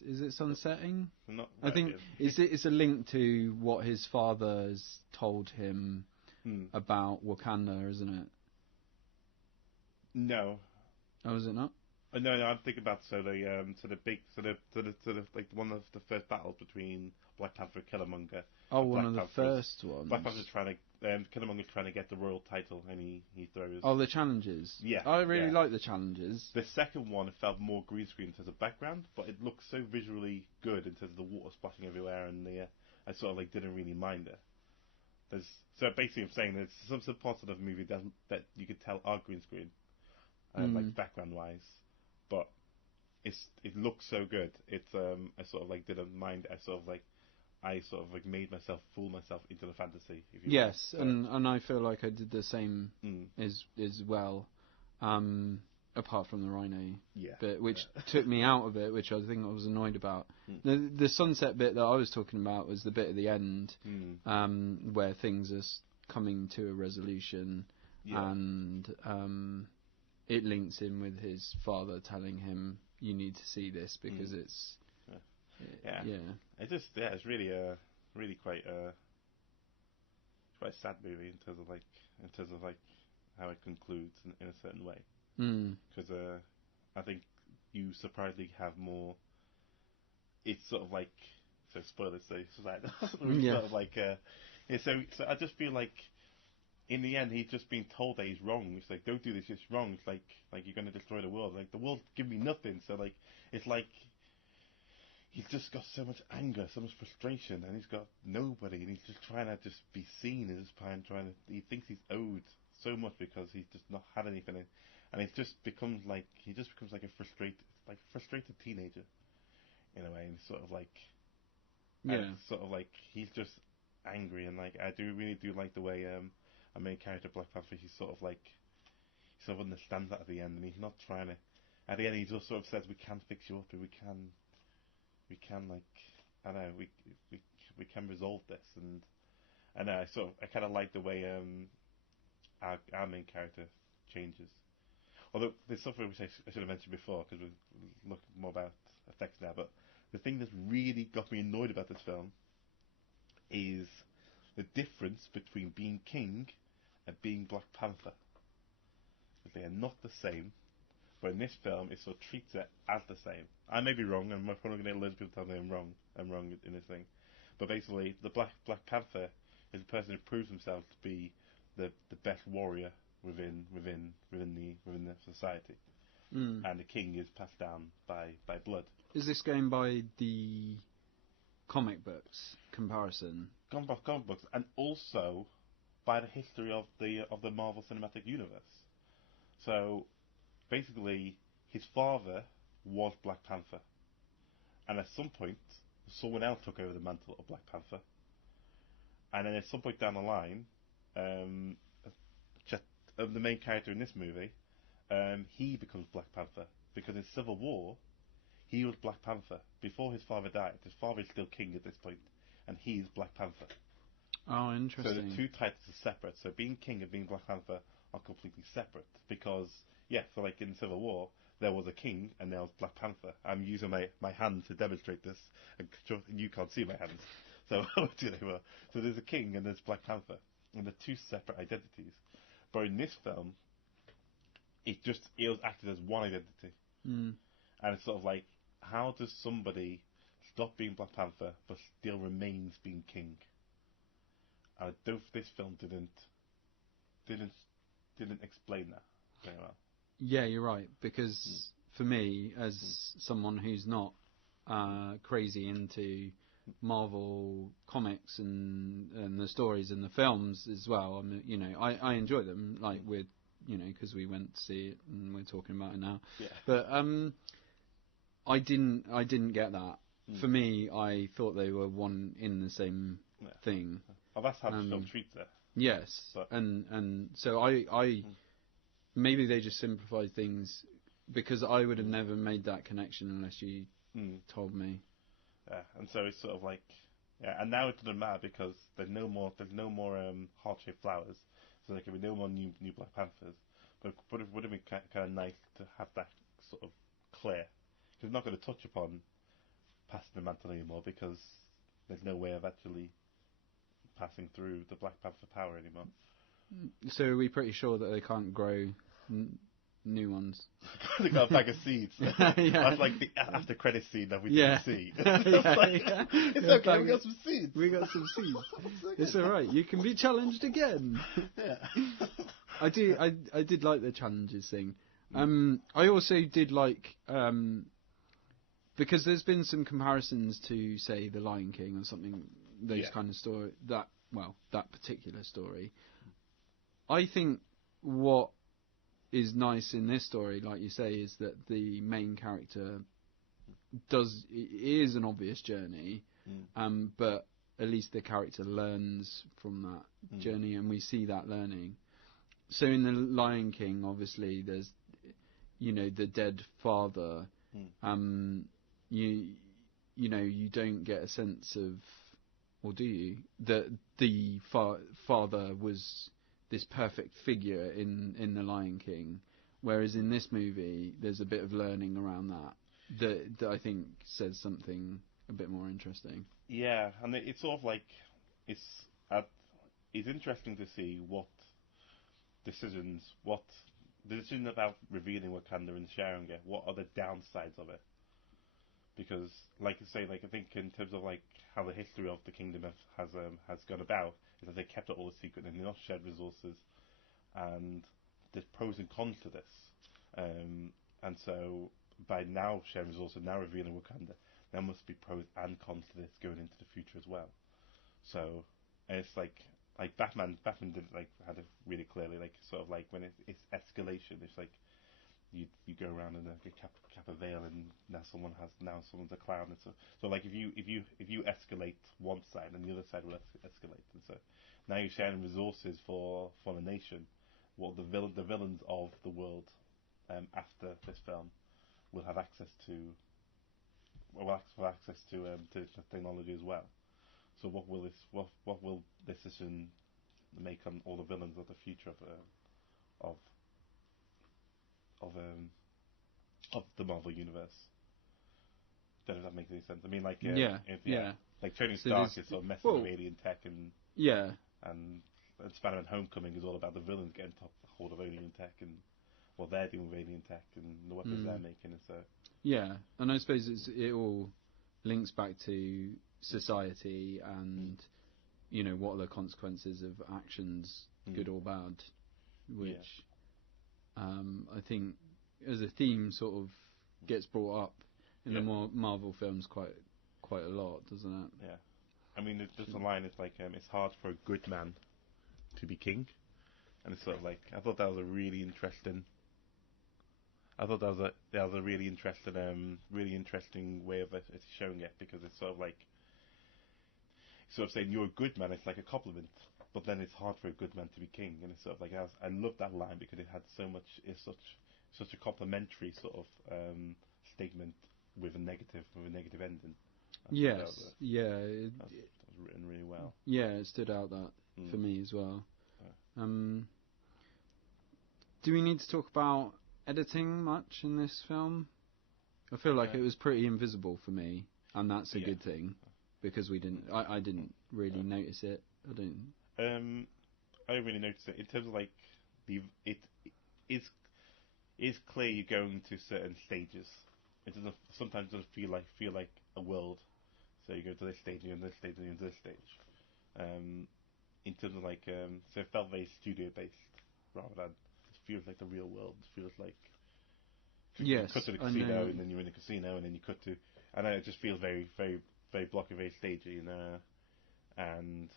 Is it sunsetting? Not I think it's a link to what his father has told him about Wakanda, isn't it? No. Oh, is it not? No, I'm thinking about one of the first battles between Black Panther and Killmonger. Oh, one of the first ones. Black Panther's Killmonger's trying to get the royal title, and he throws. Oh, the challenges. Yeah, I really like the challenges. The second one felt more green screen in terms of background, but it looked so visually good in terms of the water splashing everywhere, and I sort of didn't really mind it. So basically, I'm saying there's some parts of the movie that you could tell are green screen, background wise, but it looks so good. I sort of didn't mind. I sort of made myself fool myself into the fantasy. If you yes, so, and I feel like I did the same as well. Apart from the rhino bit, which took me out of it, which I think I was annoyed about. The sunset bit that I was talking about was the bit at the end, where things are coming to a resolution, and it links in with his father telling him, "You need to see this because it's." It's really quite a sad movie in terms of how it concludes in a certain way. Because I think you surprisingly have more. It's sort of so spoilers. So so I just feel like in the end he's just been told that he's wrong. It's don't do this. It's wrong. It's like you're going to destroy the world. The world give me nothing. So it's he's just got so much anger, so much frustration, and he's got nobody, and he's just trying to just be seen at this point. He thinks he's owed so much because he's just not had anything, and it just becomes a frustrated teenager in a way. And he's just angry, and I really do like the way our main character Black Panther, he sort of understands that at the end, and he's not trying to. At the end, he just sort of says, "We can fix you up, and we can resolve this." And I kind of like the way our main character changes. Although there's something which I should have mentioned before, because we're looking more about effects now, but the thing that's really got me annoyed about this film is the difference between being king and being Black Panther. They are not the same, but in this film it sort of treats it as the same. I may be wrong, and I'm probably going to get loads of people tell me I'm wrong. I'm wrong in this thing, but basically, the Black Panther is a person who proves himself to be the best warrior within the society, and the king is passed down by blood. Is this going by the comic books comparison? Comic books, and also by the history of the Marvel Cinematic Universe. So, basically, his father was Black Panther, and at some point, someone else took over the mantle of Black Panther, and then at some point down the line, the main character in this movie, he becomes Black Panther, because in Civil War, he was Black Panther. Before his father died, his father is still king at this point, and he's Black Panther. Oh, interesting. So the two titles are separate. So being king and being Black Panther are completely separate. Because, so like in Civil War, there was a king and there was Black Panther. I'm using my hand to demonstrate this, and you can't see my hands. So there's a king and there's Black Panther, and they're two separate identities. But in this film, it was acted as one identity. And it's sort of like, how does somebody stop being Black Panther but still remains being king? And I don't. This film didn't explain that very well. Yeah, you're right. Because for me, as someone who's not crazy into Marvel comics and the stories and the films as well, I mean, I enjoy them. Like with because we went to see it and we're talking about it now. Yeah. But I didn't get that. For me, I thought they were one in the same thing. Well, that's how the film treats it. Yes, but and so I maybe they just simplified things, because I would have never made that connection unless you told me. Yeah, and so it's sort of like, and now it doesn't matter because there's no more heart-shaped flowers, so there can be no more new Black Panthers. But it would have been kind of nice to have that sort of clear, because we're not going to touch upon passing the mantle anymore, because there's no way of actually passing through the Black Panther power anymore. So are we pretty sure that they can't grow new ones? They got a bag of seeds. That's like the after credit scene that we didn't see. It's okay, we got some seeds. We got some seeds. It's alright, you can be challenged again. I did like the challenges thing. I also did like, because there's been some comparisons to, say, The Lion King or something, those kind of story, that particular story. I think what is nice in this story, like you say, is that the main character is an obvious journey, but at least the character learns from that journey, and we see that learning. So in The Lion King, obviously, there's, the dead father. You don't get a sense of, or do you, that the father was this perfect figure in The Lion King, whereas in this movie there's a bit of learning around that I think says something a bit more interesting. Yeah, and it's sort of like it's interesting to see the decision about revealing Wakanda and sharing it. What are the downsides of it? Because, like I say, I think in terms of how the history of the kingdom has gone about, is that they kept it all a secret and they not shared resources, and there's pros and cons to this. And so by now sharing resources, now revealing Wakanda, there must be pros and cons to this going into the future as well. So, and it's like Batman did had it really clearly, when it's escalation. It's like you go around and cap a veil, and now someone's a clown. And so if you escalate one side, then the other side will escalate. And so now you're sharing resources for the nation. What the villains of the world after this film will have access to technology as well. So what will this decision make on all the villains of the future of the Marvel universe? don't know if that makes any sense. I mean, like, Yeah. like Tony So Stark is sort of messing with alien tech, and yeah, and Spider-Man: Homecoming is all about the villains getting hold of alien tech and what they're doing with alien tech and the weapons they're making, and so. Yeah, and I suppose it all links back to society and what are the consequences of actions, good or bad, which I think as a theme sort of gets brought up in the more Marvel films quite a lot, doesn't it? Yeah, I mean, there's a line. It's like it's hard for a good man to be king, and it's sort of like I thought that was a really interesting. I thought that was a really interesting way of it showing it, because it's sort of like saying you're a good man. It's like a compliment, but then it's hard for a good man to be king, and it's sort of like I love that line because it had so much. It's such a complimentary sort of statement with a negative ending. Yes, that was written really well. Yeah, it stood out that for me as well. Do we need to talk about editing much in this film? I feel like it was pretty invisible for me, and that's a good thing, because I didn't really notice it. I didn't really notice it in terms of like it is clear you're going to certain stages. It sometimes doesn't feel like a world. So you go to this stage, and this stage, and this stage. In terms of like, so it felt very studio based rather than it feels like the real world. It feels like you cut to the casino, and then you're in the casino, and then you cut to. I know it just feels very, very, very blocky, very stagey, and.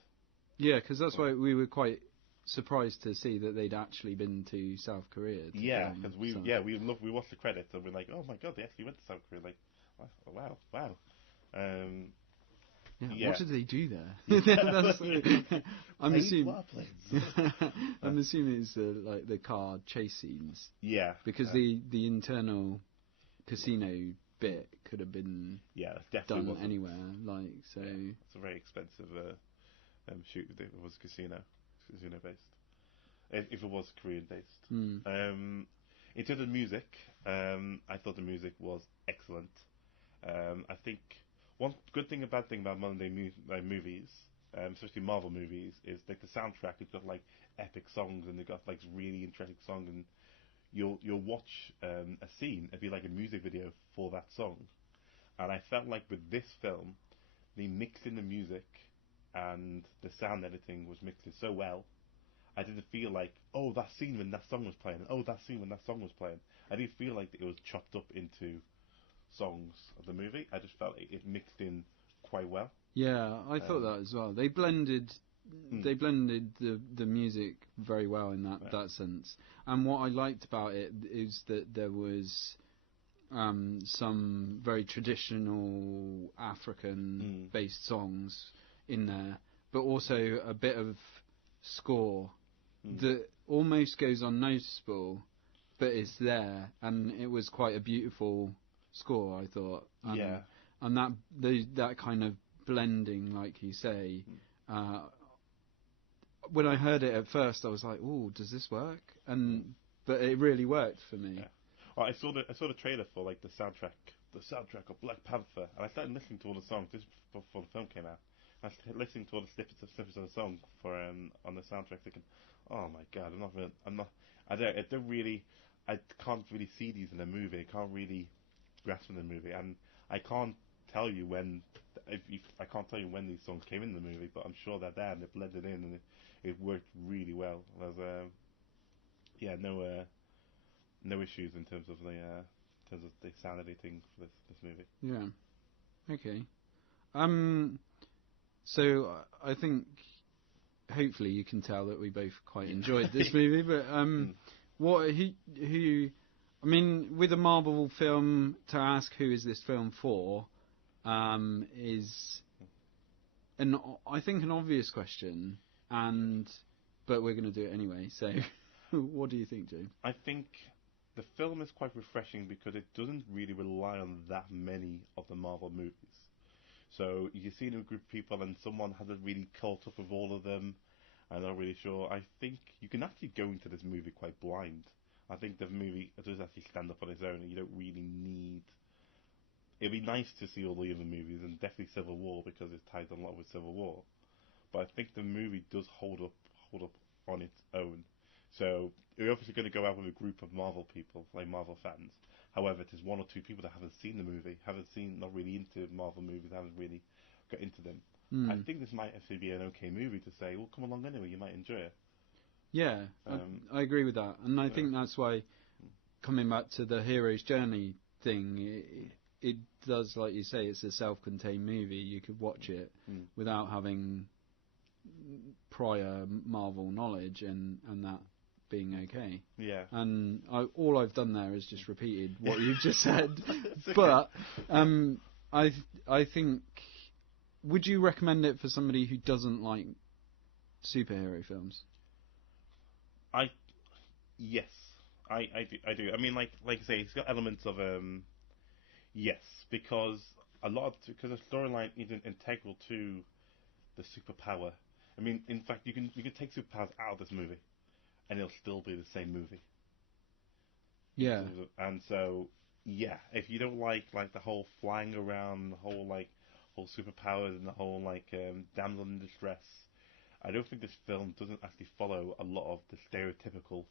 Yeah, because that's why we were quite surprised to see that they'd actually been to South Korea. Yeah, because we watched the credits and we're like, oh my god, they actually went to South Korea. Like, wow. What did they do there? I'm assuming it's like the car chase scenes. Yeah, because the internal casino bit could have been done anywhere. Like so, it's a very expensive shoot. If it was casino based. If it was Korean based. In terms of music, I thought the music was excellent. I think one good thing and bad thing about modern day movies, especially Marvel movies, is like the soundtrack. It's got like epic songs, and they've got like really interesting songs, and you'll watch a scene, it'd be like a music video for that song. And I felt like with this film, they mixed in the music and the sound editing was mixed in so well. I didn't feel like, oh, that scene when that song was playing, I didn't feel like it was chopped up into songs of the movie. I just felt it mixed in quite well. Yeah, I thought that as well. They blended the music very well in that sense. And what I liked about it is that there was some very traditional African-based songs in there, but also a bit of score that almost goes unnoticeable, but it's there, and it was quite a beautiful score, I thought. And that kind of blending, like you say, when I heard it at first, I was like, "Oh, does this work?" But it really worked for me. Yeah. Well, I saw the trailer for like the soundtrack of Black Panther, and I started listening to all the songs just before the film came out. I started listening to all the snippets of the song for on the soundtrack, thinking, "Oh my god, I can't really see these in a movie. I can't really grasp them in the movie, and I can't tell you when these songs came in the movie, but I'm sure they're there and they're blended in, and it worked really well. There's no issues in terms of the sound editing for this movie. Yeah. Okay. So I think hopefully you can tell that we both quite enjoyed this movie, but I mean, with a Marvel film, to ask who is this film for is I think an obvious question, but we're going to do it anyway. So, what do you think, James? I think the film is quite refreshing because it doesn't really rely on that many of the Marvel movies. So you see in a group of people, and someone hasn't really caught up with all of them. I'm not really sure. I think you can actually go into this movie quite blind. I think the movie does actually stand up on its own, and you don't really need it'd be nice to see all the other movies, and definitely Civil War because it's tied a lot with Civil War. But I think the movie does hold up on its own. So we're obviously going to go out with a group of Marvel people, like Marvel fans. However, there's one or two people that haven't seen the movie, not really into Marvel movies, haven't really got into them. I think this might actually be an okay movie to say, well, come along anyway, you might enjoy it. Yeah, I agree with that, and I think that's why, coming back to the hero's journey thing, it does, like you say, it's a self-contained movie. You could watch it without having prior Marvel knowledge and that being okay. Yeah. And all I've done there is just repeated what you've just said. Okay. But I think, would you recommend it for somebody who doesn't like superhero films? Yes, I do. I mean, like I say, it's got elements of yes, because because the storyline isn't integral to the superpower. I mean, in fact, you can take superpowers out of this movie, and it'll still be the same movie. Yeah. And so, yeah, if you don't like the whole flying around, the whole superpowers and the whole damsel in distress, I don't think this film doesn't actually follow a lot of the stereotypical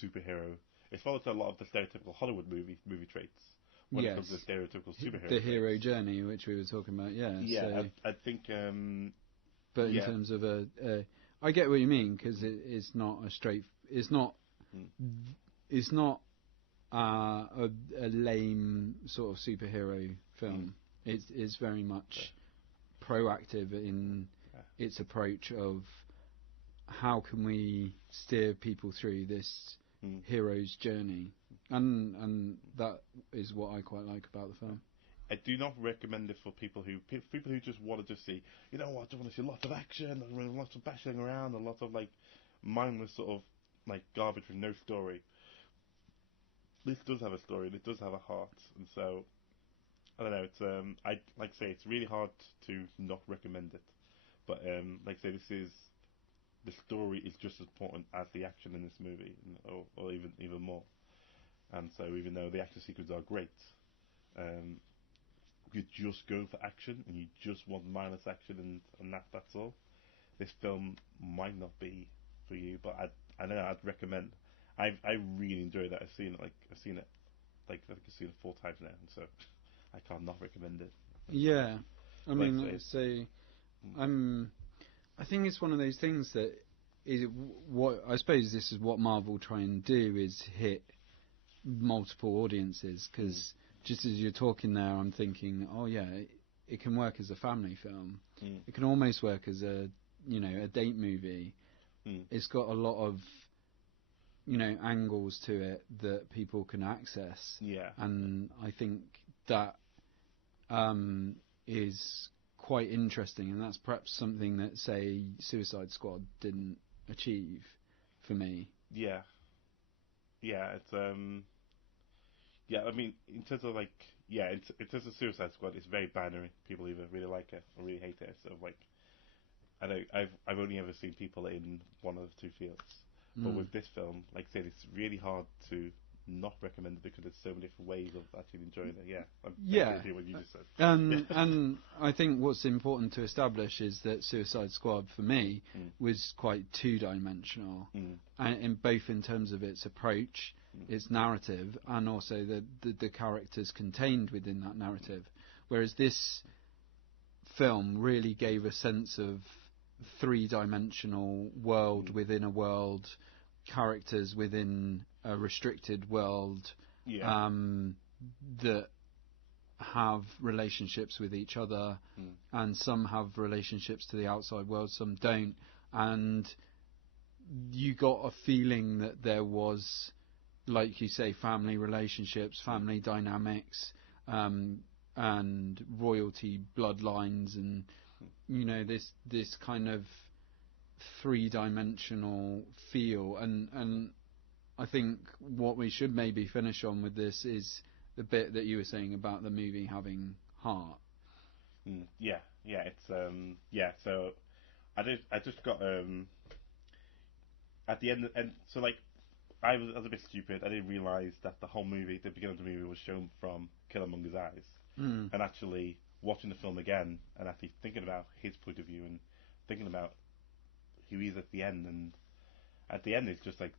superhero. It follows a lot of the stereotypical Hollywood movie traits when it comes to the stereotypical superhero. The hero journey, which we were talking about, yeah. Yeah, so, I think. But in terms of I get what you mean, because it's not a straight. It's not. It's not a lame sort of superhero film. It's very much proactive in its approach of how can we steer people through this hero's journey, and that is what I quite like about the film. I do not recommend it for people who just want to see, you know what, I just want to see lots of action, lots of bashing around, and lots of mindless sort of garbage with no story. This does have a story, and it does have a heart, and so I don't know. It's I like I say, it's really hard to not recommend it, but like I say, the story is just as important as the action in this movie, or even more. And so, even though the action sequences are great, you just go for action and you just want mindless action and that's all. This film might not be for you, but I know I'd recommend. I really enjoyed that. I've seen it I think I've seen it 4 times now, and so I can't not recommend it. Yeah, I mean, I think it's one of those things that is what I suppose this is what Marvel try and do, is hit multiple audiences, because just as you're talking there, I'm thinking, oh yeah, it can work as a family film. It can almost work as a date movie. It's got a lot of angles to it that people can access. Yeah. And I think that is quite interesting, and that's perhaps something that, say, Suicide Squad didn't achieve for me. Yeah. Yeah, it's yeah, I mean, in terms of in terms of Suicide Squad, it's very binary. People either really like it or really hate it. So I know I've only ever seen people in one of the two fields. But with this film, like I said, it's really hard to not recommend it because there's so many different ways of actually enjoying it. Yeah, I agree with what you just said. And I think what's important to establish is that Suicide Squad, for me, was quite two-dimensional, and in both in terms of its approach, its narrative, and also the characters contained within that narrative. Whereas this film really gave a sense of three-dimensional world within a world, characters within a restricted world, that have relationships with each other, and some have relationships to the outside world, some don't, and you got a feeling that there was, like you say, family relationships, family dynamics, and royalty bloodlines, and this kind of three-dimensional feel, and I think what we should maybe finish on with this is the bit that you were saying about the movie having heart. Yeah, it's So I just got at the end, and so I was a bit stupid. I didn't realize that the whole movie, the beginning of the movie, was shown from Killinger's eyes. and actually watching the film again and actually thinking about his point of view and thinking about who he is at the end, and at the end it's just like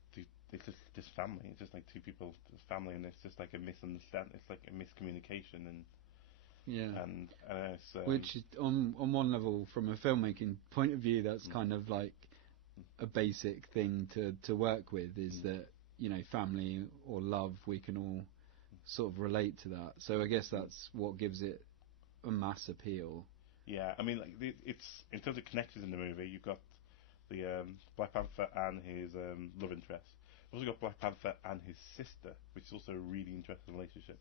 it's just family. It's just like two people, just family, and it's just like a misunderstanding. It's like a miscommunication, and it's, which is, on one level, from a filmmaking point of view, that's kind of like a basic thing to work with, is that, you know, family or love, we can all sort of relate to that. So I guess that's what gives it a mass appeal. Yeah, I mean, like it's in terms of connections in the movie, you've got the Black Panther and his love interest. You've also got Black Panther and his sister, which is also a really interesting relationship.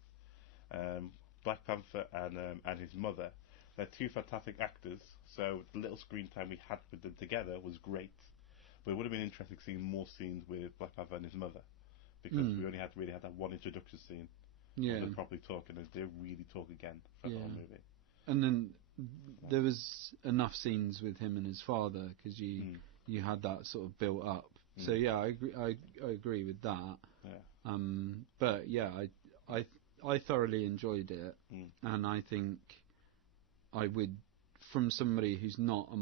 Black Panther and his mother, they're two fantastic actors. So the little screen time we had with them together was great. But it would have been interesting seeing more scenes with Black Panther and his mother, because we only had that one introduction scene. Yeah. They properly talk, and they really talk again for the whole movie. And then there was enough scenes with him and his father, because you had that sort of built up. So yeah, I agree with that. Yeah. But yeah, I thoroughly enjoyed it, and I think I would, from somebody who's not a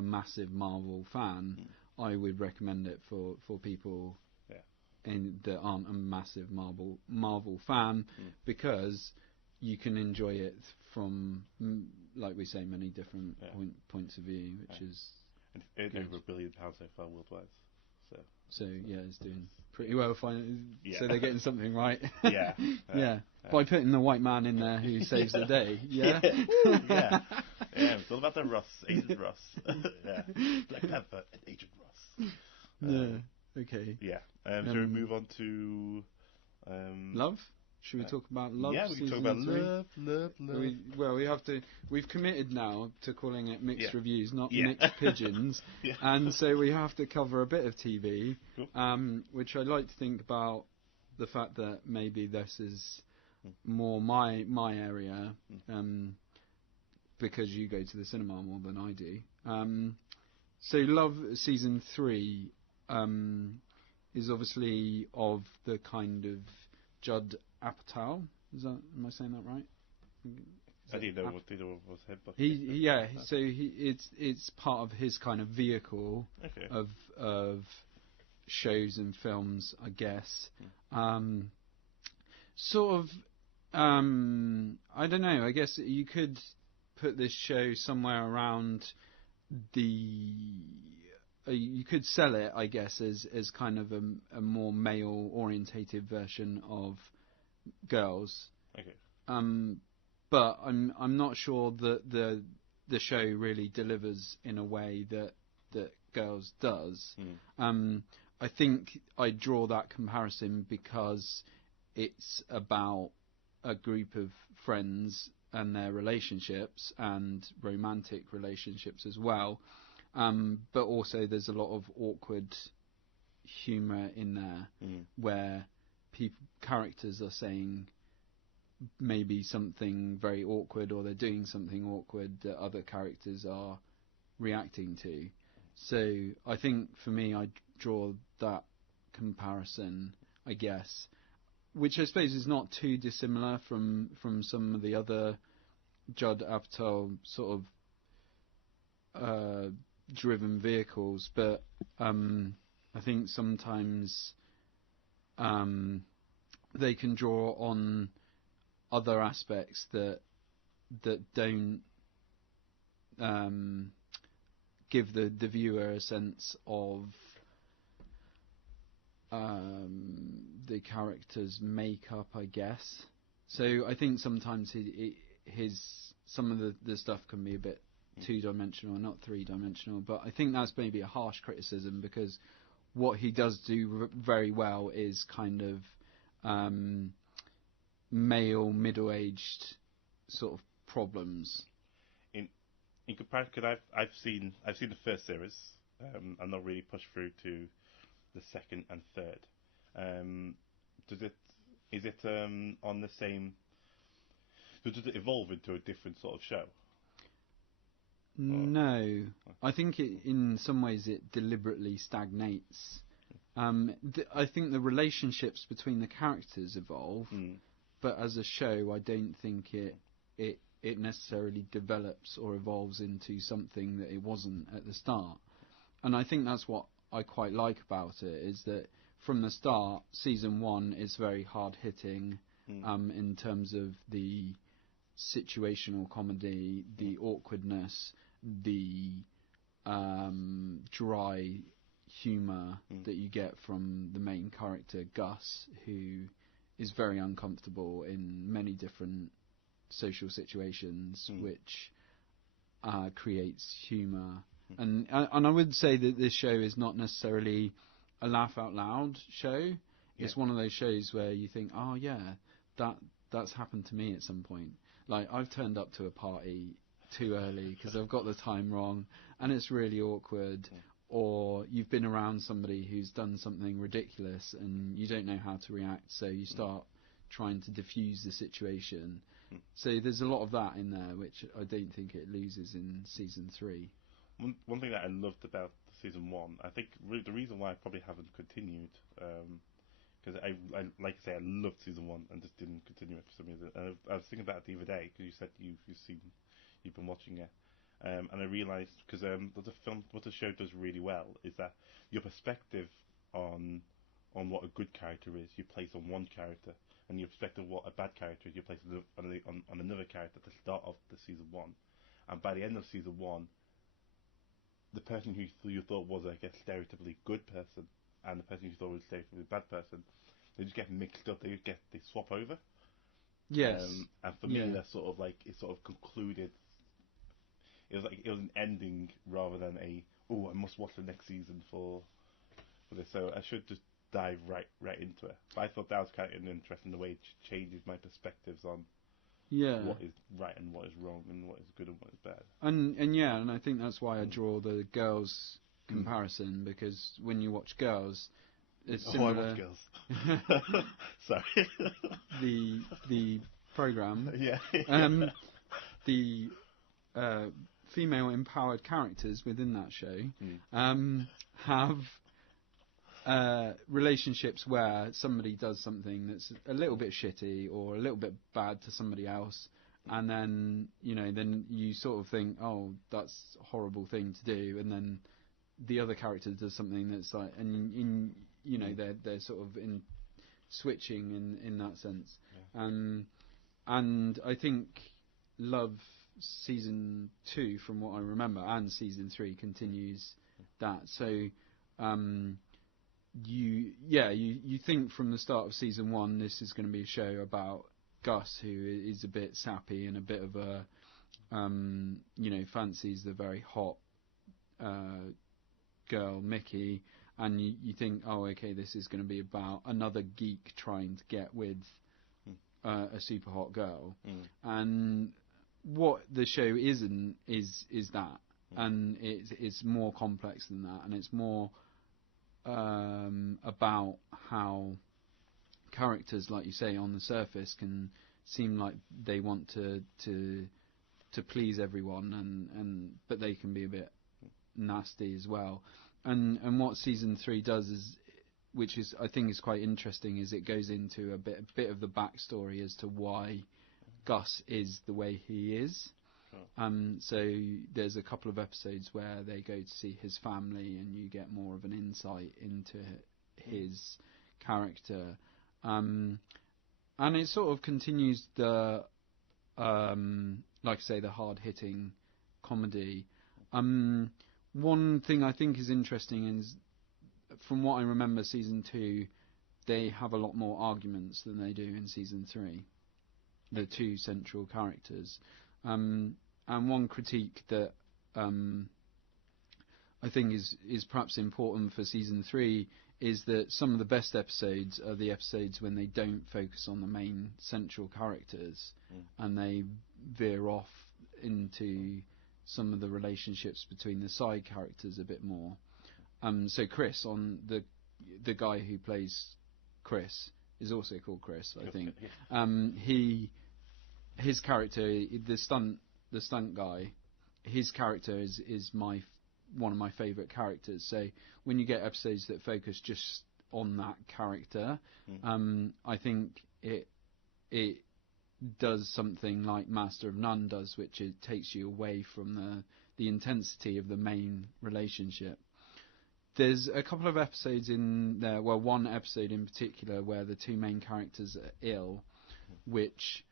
massive Marvel fan, I would recommend it for people that aren't a massive Marvel fan, because you can enjoy it from, like we say, many different points of view, which is over £1 billion so far worldwide. So yeah, it's doing pretty well. So they're getting something right. Yeah. By putting the white man in there who saves the day. Yeah. Yeah. It's all about the Ross, Agent Ross. Yeah. Black Panther and Agent Ross. Yeah. Okay. Yeah. Shall we move on to love? Should we talk about love? Yeah, we can talk about love. We have to. We've committed now to calling it mixed reviews, not mixed pigeons, and so we have to cover a bit of TV, which I like to think about the fact that maybe this is more my area, because you go to the cinema more than I do. So Love season 3 is obviously of the kind of Judd Apatow. Am I saying that right? I didn't know what was him. So it's part of his kind of vehicle of shows and films, I guess. Sort of, I don't know. I guess you could put this show somewhere around you could sell it, I guess, as kind of a more male orientated version of Girls. Okay. But I'm not sure that the show really delivers in a way that Girls does. I think I draw that comparison because it's about a group of friends and their relationships and romantic relationships as well. But also there's a lot of awkward humour in there where characters are saying maybe something very awkward, or they're doing something awkward that other characters are reacting to. So I think for me, I draw that comparison, I guess, which I suppose is not too dissimilar from some of the other Judd Apatow sort of driven vehicles, but I think sometimes they can draw on other aspects that don't give the viewer a sense of the character's makeup, I guess. So I think sometimes some of the stuff can be a bit two-dimensional, not three-dimensional, but I think that's maybe a harsh criticism, because what he does do very well is kind of male, middle-aged sort of problems. In comparison, because I've seen the first series, I'm not really pushed through to the second and third. Is it on the same? So does it evolve into a different sort of show? No, I think in some ways it deliberately stagnates. I think the relationships between the characters evolve, but as a show, I don't think it it necessarily develops or evolves into something that it wasn't at the start. And I think that's what I quite like about it, is that from the start, season 1 is very hard-hitting in terms of the situational comedy, the awkwardness, the dry humour that you get from the main character, Gus, who is very uncomfortable in many different social situations, which creates humour. And I would say that this show is not necessarily a laugh-out-loud show. It's one of those shows where you think, oh, yeah, that's happened to me at some point. Like, I've turned up to a party too early because I've got the time wrong, and it's really awkward. Or you've been around somebody who's done something ridiculous and you don't know how to react, so you start trying to diffuse the situation. So there's a lot of that in there, which I don't think it loses in season 3. One thing that I loved about season 1, I think the reason why I probably haven't continued, because I like I say, I loved season 1 and just didn't continue it for some reason. And I was thinking about it the other day, because you said you've been watching it. And I realised, because what the show does really well is that your perspective on what a good character is, you place on one character, and your perspective on what a bad character is, you place on another character at the start of the season 1. And by the end of season 1, the person who you thought was, I guess, stereotypically good person, and the person you thought was stereotypically bad person, they just get mixed up. They swap over. Yes. And for me, that's sort of like it sort of concluded. It was an ending rather than I must watch the next season for this. So I should just dive right into it. But I thought that was kind of interesting, the way it changes my perspectives on what is right and what is wrong, and what is good and what is bad. And I think that's why I draw the Girls comparison, because when you watch Girls, it's similar. I watch Girls. Sorry. the program. Yeah. The female empowered characters within that show have relationships where somebody does something that's a little bit shitty or a little bit bad to somebody else, and then you sort of think, oh, that's a horrible thing to do, and then the other character does something that's like, and they're sort of in switching in that sense. And I think Love season 2, from what I remember, and season 3 continues that. So you think from the start of season 1 this is going to be a show about Gus, who is a bit sappy and a bit of a fancies the very hot girl Mickey, and you think, oh, okay, this is going to be about another geek trying to get with a super hot girl. And what the show isn't is that, and it's more complex than that, and it's more about how characters, like you say, on the surface can seem like they want to please everyone, and but they can be a bit nasty as well. And what season 3 does is, which is I think is quite interesting, is it goes into a bit of the backstory as to why Gus is the way he is. So there's a couple of episodes where they go to see his family, and you get more of an insight into his character. And it sort of continues the, like I say, the hard-hitting comedy. One thing I think is interesting is, from what I remember, season 2, they have a lot more arguments than they do in season 3. The two central characters. And one critique that I think is perhaps important for season 3 is that some of the best episodes are the episodes when they don't focus on the main central characters, and they veer off into some of the relationships between the side characters a bit more. So Chris, on the guy who plays Chris, is also called Chris, I think. His character, the stunt guy, his character is one of my favourite characters. So when you get episodes that focus just on that character, I think it does something like Master of None does, which it takes you away from the intensity of the main relationship. There's a couple of episodes in there, well, one episode in particular where the two main characters are ill, which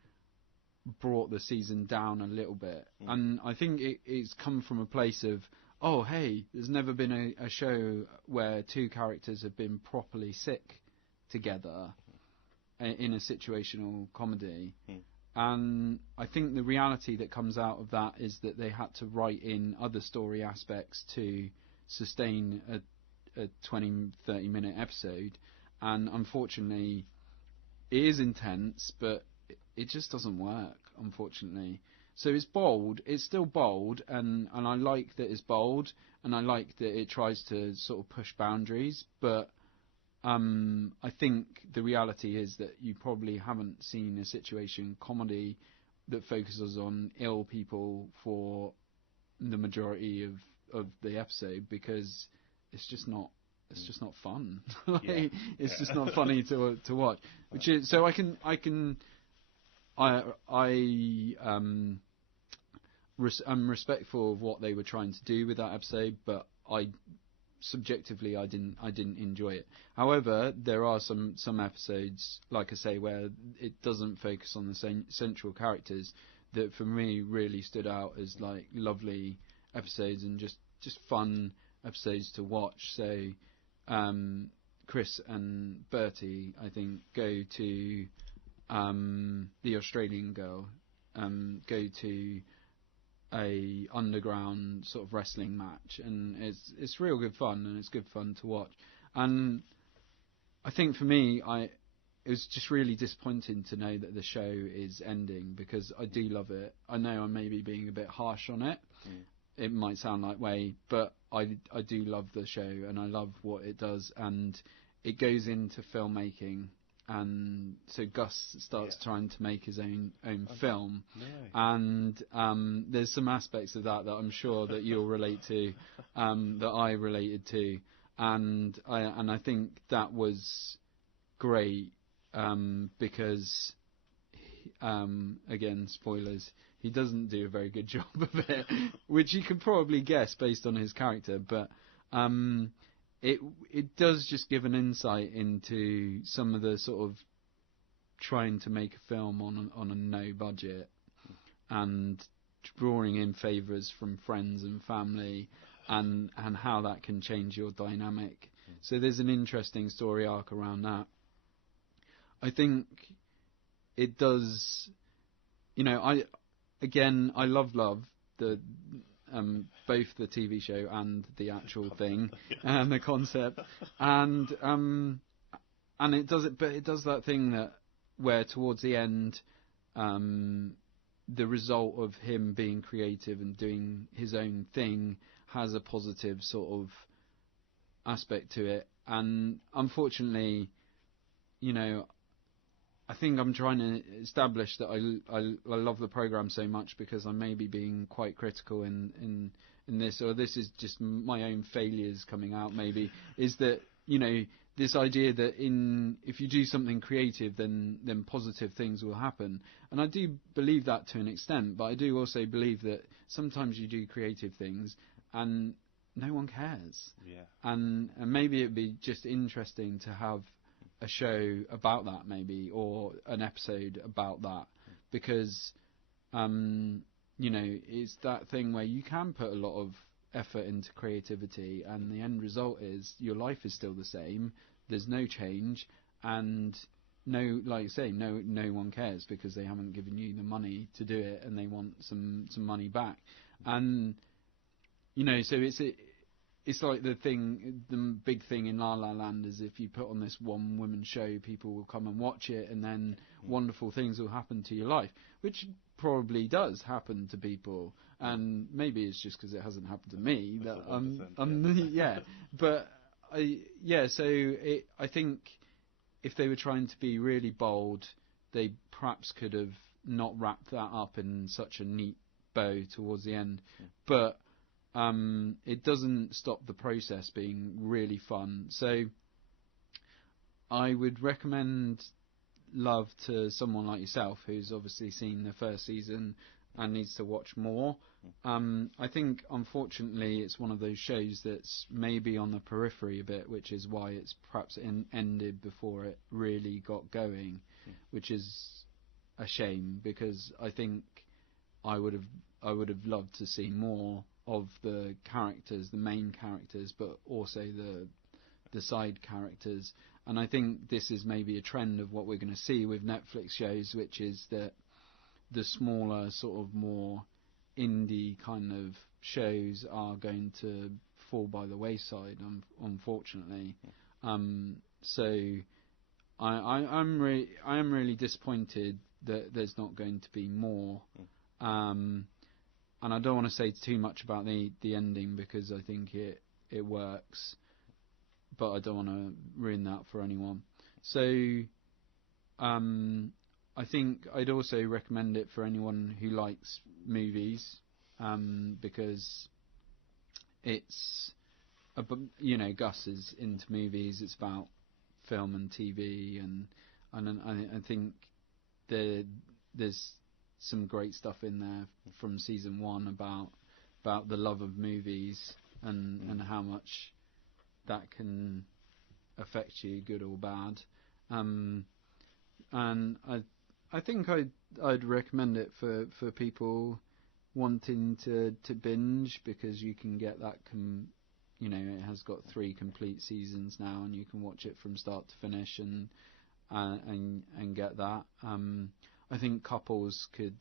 brought the season down a little bit. And I think it's come from a place of, oh, hey, there's never been a show where two characters have been properly sick together in a situational comedy. And I think the reality that comes out of that is that they had to write in other story aspects to sustain a 20, 30-minute episode. And unfortunately, it is intense, but it just doesn't work, unfortunately. So it's bold. It's still bold, and I like that it's bold, and I like that it tries to sort of push boundaries. But I think the reality is that you probably haven't seen a situation comedy that focuses on ill people for the majority of the episode, because it's just not fun. It's just not funny to watch. Which is, so I'm respectful of what they were trying to do with that episode, but subjectively I didn't enjoy it. However, there are some episodes, like I say, where it doesn't focus on the central characters that for me really stood out as like lovely episodes and just fun episodes to watch. So Chris and Bertie, I think, go to the Australian girl, go to a underground sort of wrestling match, and it's real good fun, and it's good fun to watch. And I think for me, it was just really disappointing to know that the show is ending, because I do love it. I know I'm maybe being a bit harsh on it. It might sound like way, but I do love the show, and I love what it does, and it goes into filmmaking. And so Gus starts trying to make his own film, and there's some aspects of that I'm sure that you'll relate to, that I related to, and I think that was great, because again, spoilers, he doesn't do a very good job of it, which you can probably guess based on his character, but it does just give an insight into some of the sort of trying to make a film on a no budget and drawing in favours from friends and family, and how that can change your dynamic. So there's an interesting story arc around that. I think it does, I love the both the TV show and the actual thing and the concept, and it does it, but it does that thing where towards the end, the result of him being creative and doing his own thing has a positive sort of aspect to it. And unfortunately, I think I'm trying to establish that I love the program so much because I may be being quite critical in this, or this is just my own failures coming out. Maybe is that this idea that if you do something creative, then positive things will happen, and I do believe that to an extent. But I do also believe that sometimes you do creative things and no one cares. And maybe it'd be just interesting to have a show about that, maybe, or an episode about that, because it's that thing where you can put a lot of effort into creativity and the end result is your life is still the same, there's no change, and like you say, no one cares because they haven't given you the money to do it and they want some money back. And so it's like the big thing in La La Land is if you put on this one woman show, people will come and watch it, and then wonderful things will happen to your life, which probably does happen to people, and maybe it's just because it hasn't happened to me that but I think if they were trying to be really bold, they perhaps could have not wrapped that up in such a neat bow towards the end, but it doesn't stop the process being really fun. So I would recommend love to someone like yourself, who's obviously seen the first season and needs to watch more. I think, unfortunately, it's one of those shows that's maybe on the periphery a bit, which is why it's perhaps ended before it really got going, which is a shame, because I think I would have loved to see more of the characters, the main characters, but also the side characters. And I think this is maybe a trend of what we're going to see with Netflix shows, which is that the smaller, sort of more indie kind of shows are going to fall by the wayside, unfortunately. So I am really disappointed that there's not going to be more. And I don't want to say too much about the ending, because I think it works, but I don't want to ruin that for anyone. So I think I'd also recommend it for anyone who likes movies, because it's Gus is into movies. It's about film and TV, and I think there's some great stuff in there from season 1 about the love of movies and how much that can affect you, good or bad. And I think I'd recommend it for people wanting to binge, because you can get that it has got 3 complete seasons now, and you can watch it from start to finish and get that. I think couples could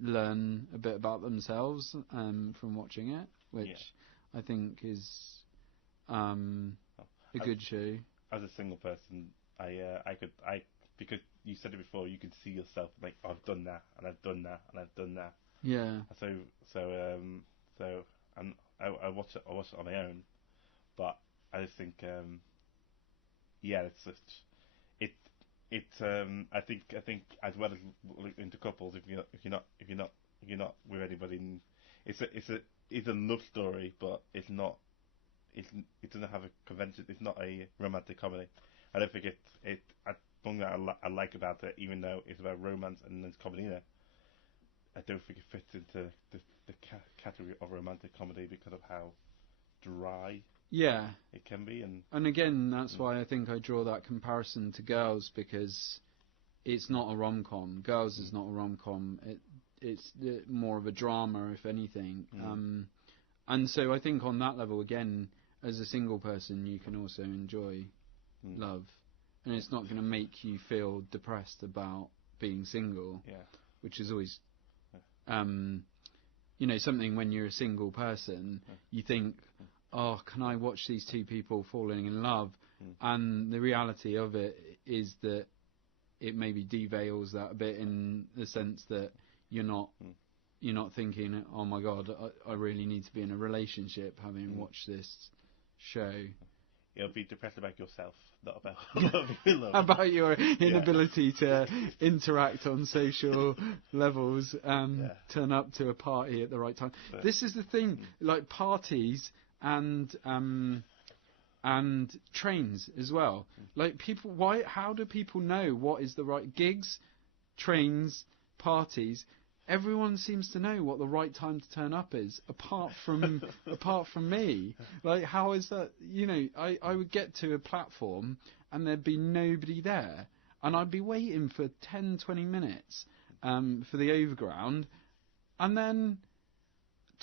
learn a bit about themselves from watching it, which I think is a good show. As a single person, I could because you said it before, you could see yourself like, oh, I've done that and I've done that and I've done that. Yeah. So I watch it on my own, but I just think it's just I think as well as into couples, if you're not with anybody, it's a love story, but it doesn't have a convention. It's not a romantic comedy. I don't think something that I like about it, even though it's about romance and there's comedy in it, I don't think it fits into the category of romantic comedy because of how dry it can be. And again, that's why I think I draw that comparison to Girls, because it's not a rom-com. Girls is not a rom-com. It's more of a drama, if anything. And so I think on that level, again, as a single person, you can also enjoy love. And it's not going to make you feel depressed about being single, which is always, something when you're a single person, you think, oh, can I watch these 2 people falling in love? And the reality of it is that it maybe deveils that a bit, in the sense that you're not thinking, oh my God, I really need to be in a relationship having watched this show. You'll be depressed about yourself, not about love. About your inability to interact on social levels and turn up to a party at the right time. But this is the thing, like parties and trains as well. Like people, how do people know what is the right gigs, trains, parties? Everyone seems to know what the right time to turn up is, apart from me. Like, how is that? I would get to a platform and there'd be nobody there, and I'd be waiting for 10, 20 minutes for the overground, and then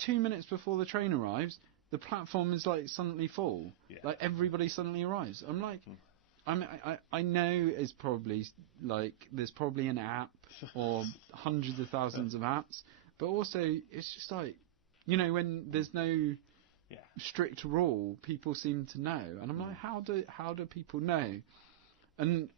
2 minutes before the train arrives, the platform is like suddenly full. Like everybody suddenly arrives. I'm like, I know it's probably like there's probably an app or hundreds of thousands of apps, but also it's just like, when there's no strict rule, people seem to know, and I'm like, how do people know? And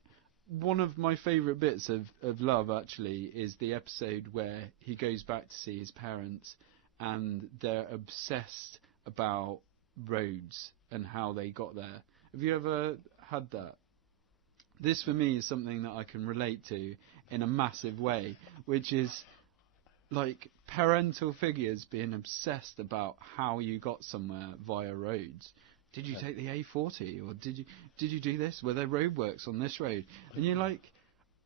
one of my favourite bits of Love actually is the episode where he goes back to see his parents, and they're obsessed about roads and how they got there. Have you ever had that? This for me is something that I can relate to in a massive way, which is like parental figures being obsessed about how you got somewhere via roads. Did you take the A40, or did you do this? Were there roadworks on this road? And you're like,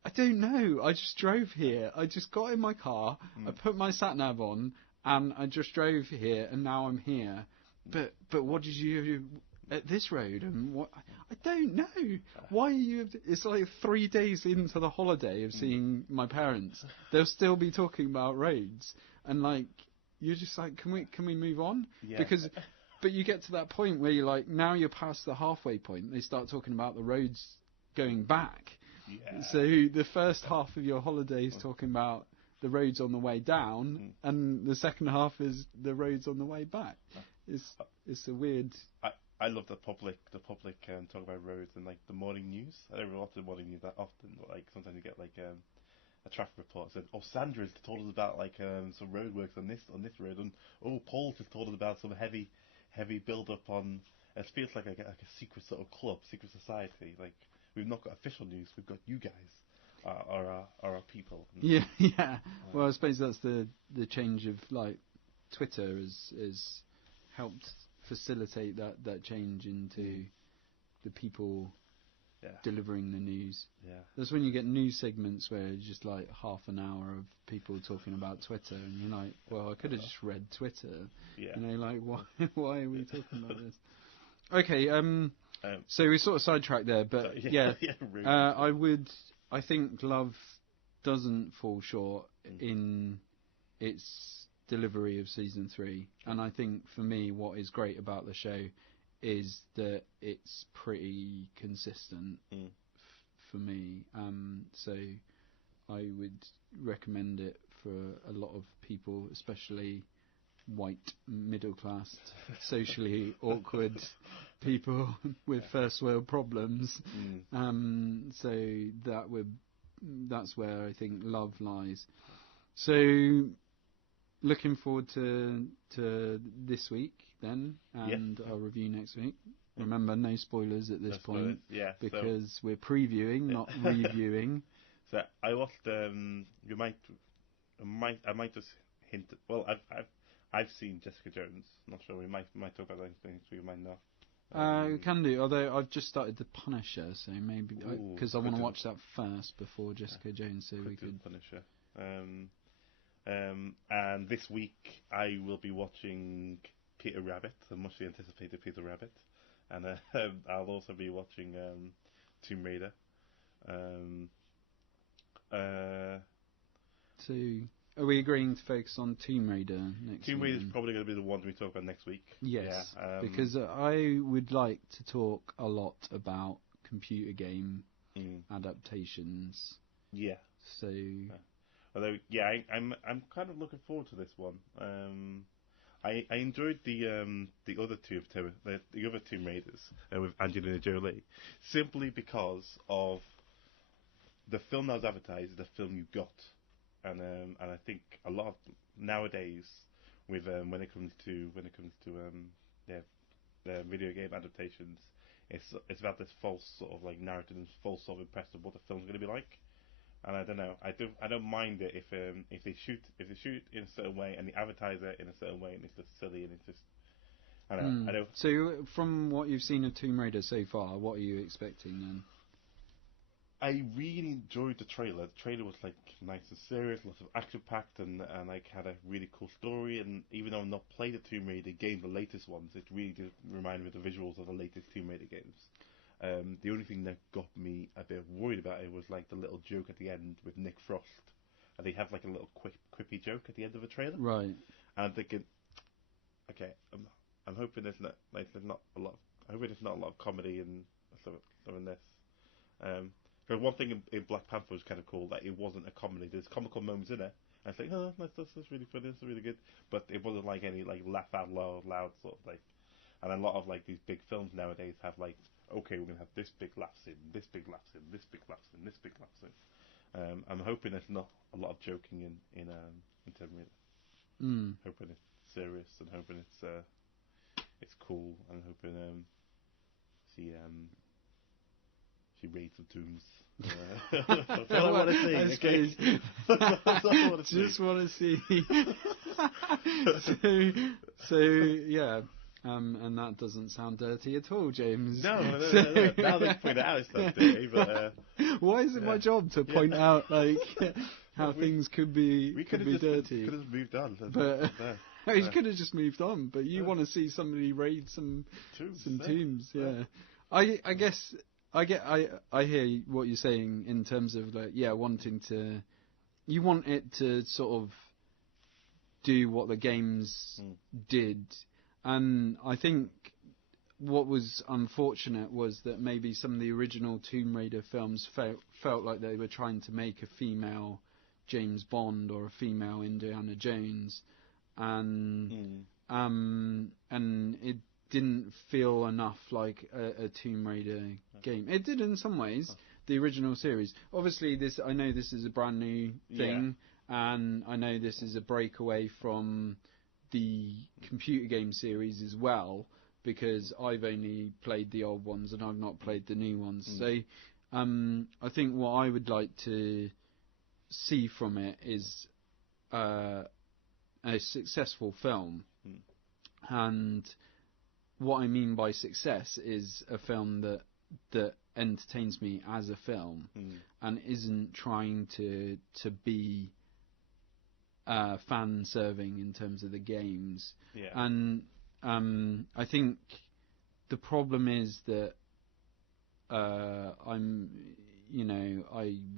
I don't know. I just drove here. I just got in my car. I put my sat nav on, and I just drove here, and now I'm here. But what did you do at this road? And what? I don't know. Why are you? It's like 3 days into the holiday of seeing my parents. They'll still be talking about roads, and like you're just like, can we move on? Yeah. But you get to that point where you're like, now you're past the halfway point. They start talking about the roads going back. Yeah. So the first half of your holiday is talking about the roads on the way down, and the second half is the roads on the way back. It's a weird. I love the public talk about roads and like the morning news. I don't watch the morning news that often, but like sometimes you get like a traffic report that said, "Oh, Sandra's told us about like some roadworks on this road," and "Oh, Paul just told us about some heavy build up on." It feels like a secret sort of club, secret society. Like we've not got official news, we've got you guys. Are our people. Yeah. Well, I suppose that's the change of like Twitter is helped facilitate that change into the people delivering the news. Yeah. That's when you get news segments where it's just like half an hour of people talking about Twitter, and you're like, well, I could have just read Twitter. Yeah. You know, like why are we talking about this? Okay. So we sort of sidetracked there, but I think Love doesn't fall short in its delivery of season 3, and I think for me what is great about the show is that it's pretty consistent for me. So I would recommend it for a lot of people, especially white, middle-class, socially awkward people with first world problems. So that's where I think Love lies. So looking forward to this week then, and our review next week. Remember, no spoilers at this point, because we're previewing, not reviewing. So I watched. I might just hint. Well, I've seen Jessica Jones. Not sure. We might talk about that next week. We might not. We can do. Although I've just started The Punisher, so maybe because I want to watch that first before Jessica Jones, so we could Punisher. And this week I will be watching Peter Rabbit, the muchly anticipated Peter Rabbit, and I'll also be watching Tomb Raider. So, are we agreeing to focus on Tomb Raider next week? Tomb Raider is probably going to be the one we talk about next week. Yes, because I would like to talk a lot about computer game adaptations. Yeah. So. Although, I'm kind of looking forward to this one. I enjoyed the other two the other Tomb Raiders with Angelina Jolie, simply because of the film that was advertised, the film you got, and I think a lot of nowadays with when it comes to the video game adaptations, it's about this false sort of like narrative and false sort of impression of what the film's going to be like. And I don't know. I don't mind it if they shoot in a certain way and they advertise it in a certain way and it's just silly and it's just I don't know. So from what you've seen of Tomb Raider so far, what are you expecting then? I really enjoyed the trailer. The trailer was like nice and serious, lots of action packed, and like had a really cool story. And even though I've not played the Tomb Raider game, the latest ones, it really did remind me of the visuals of the latest Tomb Raider games. The only thing that got me a bit worried about it was like the little joke at the end with Nick Frost. And they have like a little quippy joke at the end of the trailer. Right. And I'm thinking, okay, I'm hoping there's not a lot of comedy and stuff in this. Because one thing in Black Panther was kind of cool, that it wasn't a comedy. There's comical moments in it. And it's like, oh, that's really funny, that's really good. But it wasn't like any like laugh out loud sort of like. And a lot of like these big films nowadays have like, okay, we're gonna have this big laugh scene, this big laugh scene, this big laugh scene, this big laugh scene. I'm hoping there's not a lot of joking in Tomb Raider. Hoping it's serious and hoping it's cool and hoping she raids some tombs. That's all I want to see. Okay? That's all I want to see. Just want to see. So yeah. And that doesn't sound dirty at all, James. No. Now that you point it out, it's not dirty. But why is it my job to point out how things could be dirty? Could have moved on. But he could have just moved on. But you want to see somebody raid some tombs. Yeah. I guess I hear what you're saying in terms of wanting to. You want it to sort of do what the games did. And I think what was unfortunate was that maybe some of the original Tomb Raider films felt like they were trying to make a female James Bond or a female Indiana Jones, and it didn't feel enough like a Tomb Raider game. It did in some ways, the original series. Obviously, I know this is a brand new thing, and I know this is a breakaway from the computer game series as well, because I've only played the old ones and I've not played the new ones. So I think what I would like to see from it is a successful film. And what I mean by success is a film that entertains me as a film and isn't trying to be fan serving in terms of the games. And I think the problem is that I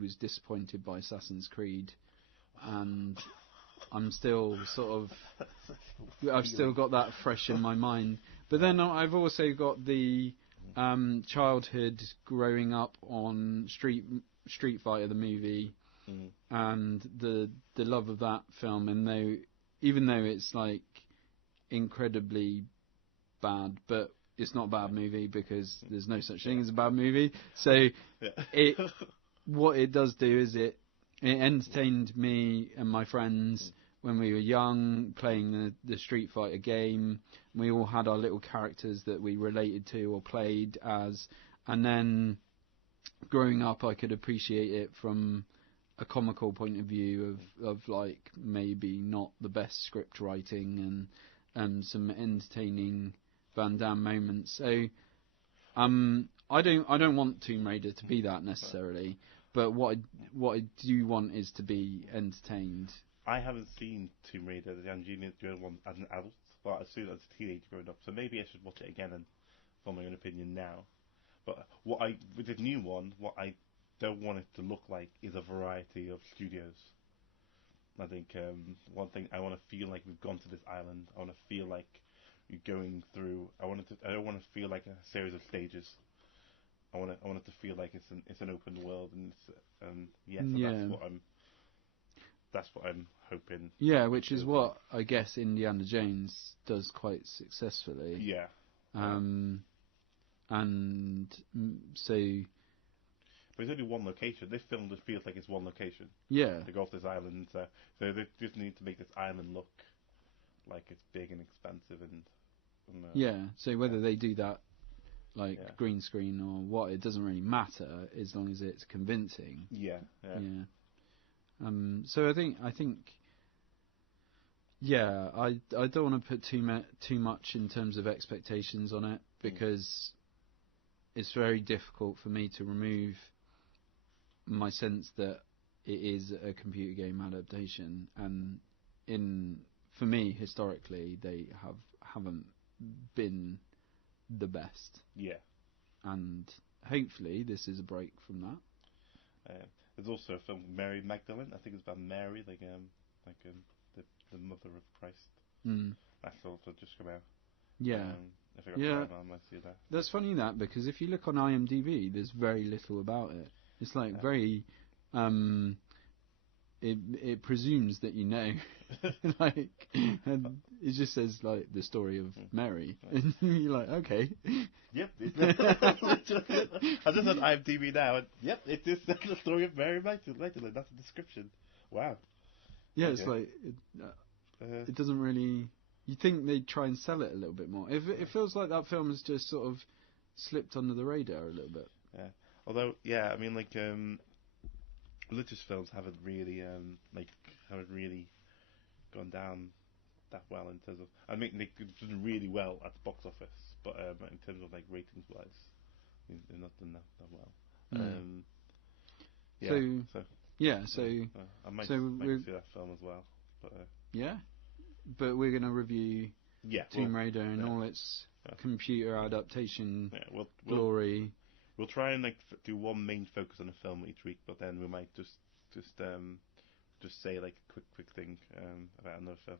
was disappointed by Assassin's Creed, and I'm still I've still got that fresh in my mind. But then I've also got the childhood growing up on Street Fighter the movie. And the love of that film, and even though it's like incredibly bad, but it's not a bad movie because there's no such thing as a bad movie. So what it does do is it entertained me and my friends when we were young, playing the Street Fighter game. We all had our little characters that we related to or played as, and then growing up I could appreciate it from a comical point of view of like maybe not the best script writing and some entertaining Van Damme moments. So I don't want Tomb Raider to be that necessarily, but what I do want is to be entertained. I haven't seen Tomb Raider, the Angelina Jolie one, as an adult, but as soon as a teenager growing up. So maybe I should watch it again and form my own opinion now. But with the new one, what I don't want it to look like is a variety of studios. I think one thing, I want to feel like we've gone to this island. I want to feel like you're going through. I don't want to feel like a series of stages. I want it to feel like it's an open world, and that's what I'm hoping. Yeah, which is what I guess Indiana Jones does quite successfully. Yeah. And so. But it's only one location. This film just feels like it's one location. Yeah. They go off this island, so they just need to make this island look like it's big and expansive and So whether they do that like green screen or what, it doesn't really matter as long as it's convincing. Yeah. So I think I don't want to put too much in terms of expectations on it, because it's very difficult for me to remove my sense that it is a computer game adaptation, and for me historically they haven't been the best. Yeah. And hopefully this is a break from that. There's also a film, Mary Magdalene. I think it's about Mary, the mother of Christ. That's also just come out. Yeah. If I got time, I might see that. That's funny because if you look on IMDb, there's very little about it. It's like very. It presumes that you know, and it just says like the story of Mary, and you're like, okay. Yep. I just on IMDb now, and it is the story of Mary Magdalene. That's the description. Wow. Yeah, okay. It's like it doesn't really. You think they'd try and sell it a little bit more. It feels like that film has just sort of slipped under the radar a little bit. Yeah. Although, I mean, like religious films haven't really gone down that well in terms of. I mean, they've done really well at the box office, but in terms of like ratings wise, they've not done that well. I might see that film as well. But but we're going to review Tomb Raider and all its computer adaptation glory. We'll try and do one main focus on a film each week, but then we might just say like a quick thing about another film.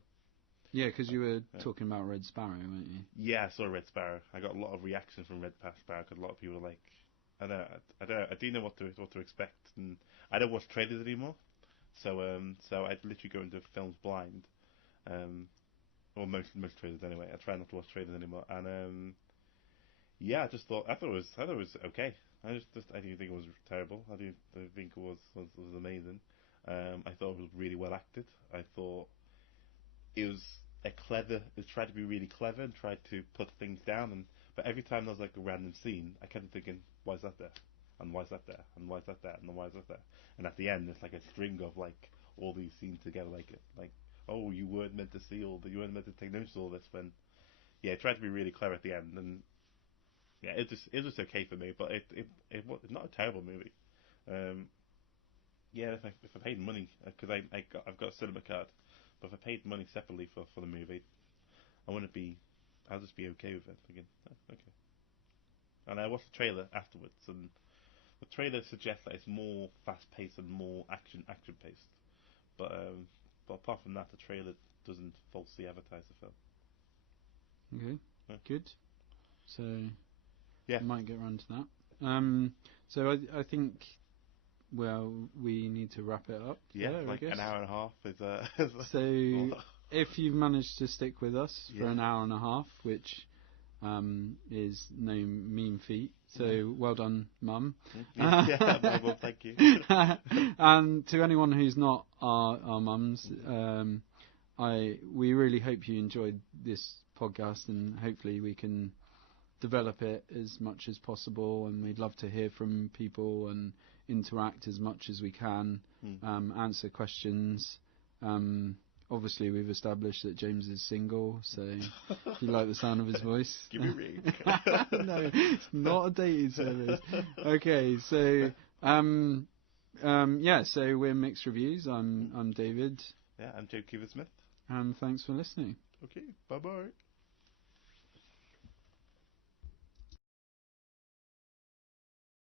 Yeah, because you were talking about Red Sparrow, weren't you? Yeah, I saw Red Sparrow. I got a lot of reaction from Red Sparrow because a lot of people were like, I do know what to expect, and I don't watch trailers anymore, so I literally go into films blind, or most trailers anyway. I try not to watch trailers anymore, and I thought it was okay. I didn't think it was terrible. I think it was amazing. I thought it was really well acted. I thought it was it tried to be really clever and tried to put things down, but every time there was like a random scene, I kept thinking, why is that there? And why is that there? And why is that there? And why is that there? And at the end, it's like a string of like all these scenes together, like oh, you weren't meant to see you weren't meant to take notice of all this. When it tried to be really clever at the end, and it was okay for me, but it was not a terrible movie. If I paid money, because I've got a cinema card, but if I paid money separately for the movie, I'll just be okay with it. Thinking, okay. And I watched the trailer afterwards, and the trailer suggests that it's more fast paced and more action paced. But apart from that, the trailer doesn't falsely advertise the film. Okay, good. So might get around to that. So I think. Well, we need to wrap it up. Like an hour and a half is. So, if you've managed to stick with us for an hour and a half, which is no mean feat, so well done, Mum. Well, thank you. And to anyone who's not our mums, we really hope you enjoyed this podcast, and hopefully we can develop it as much as possible. And we'd love to hear from people and interact as much as we can, answer questions. Obviously, we've established that James is single, so if you like the sound of his voice, give me a ring. No, it's not a dating service. Okay, so so we're Mixed Reviews. I'm David. I'm Joe Keever Smith. And thanks for listening. Okay, bye bye.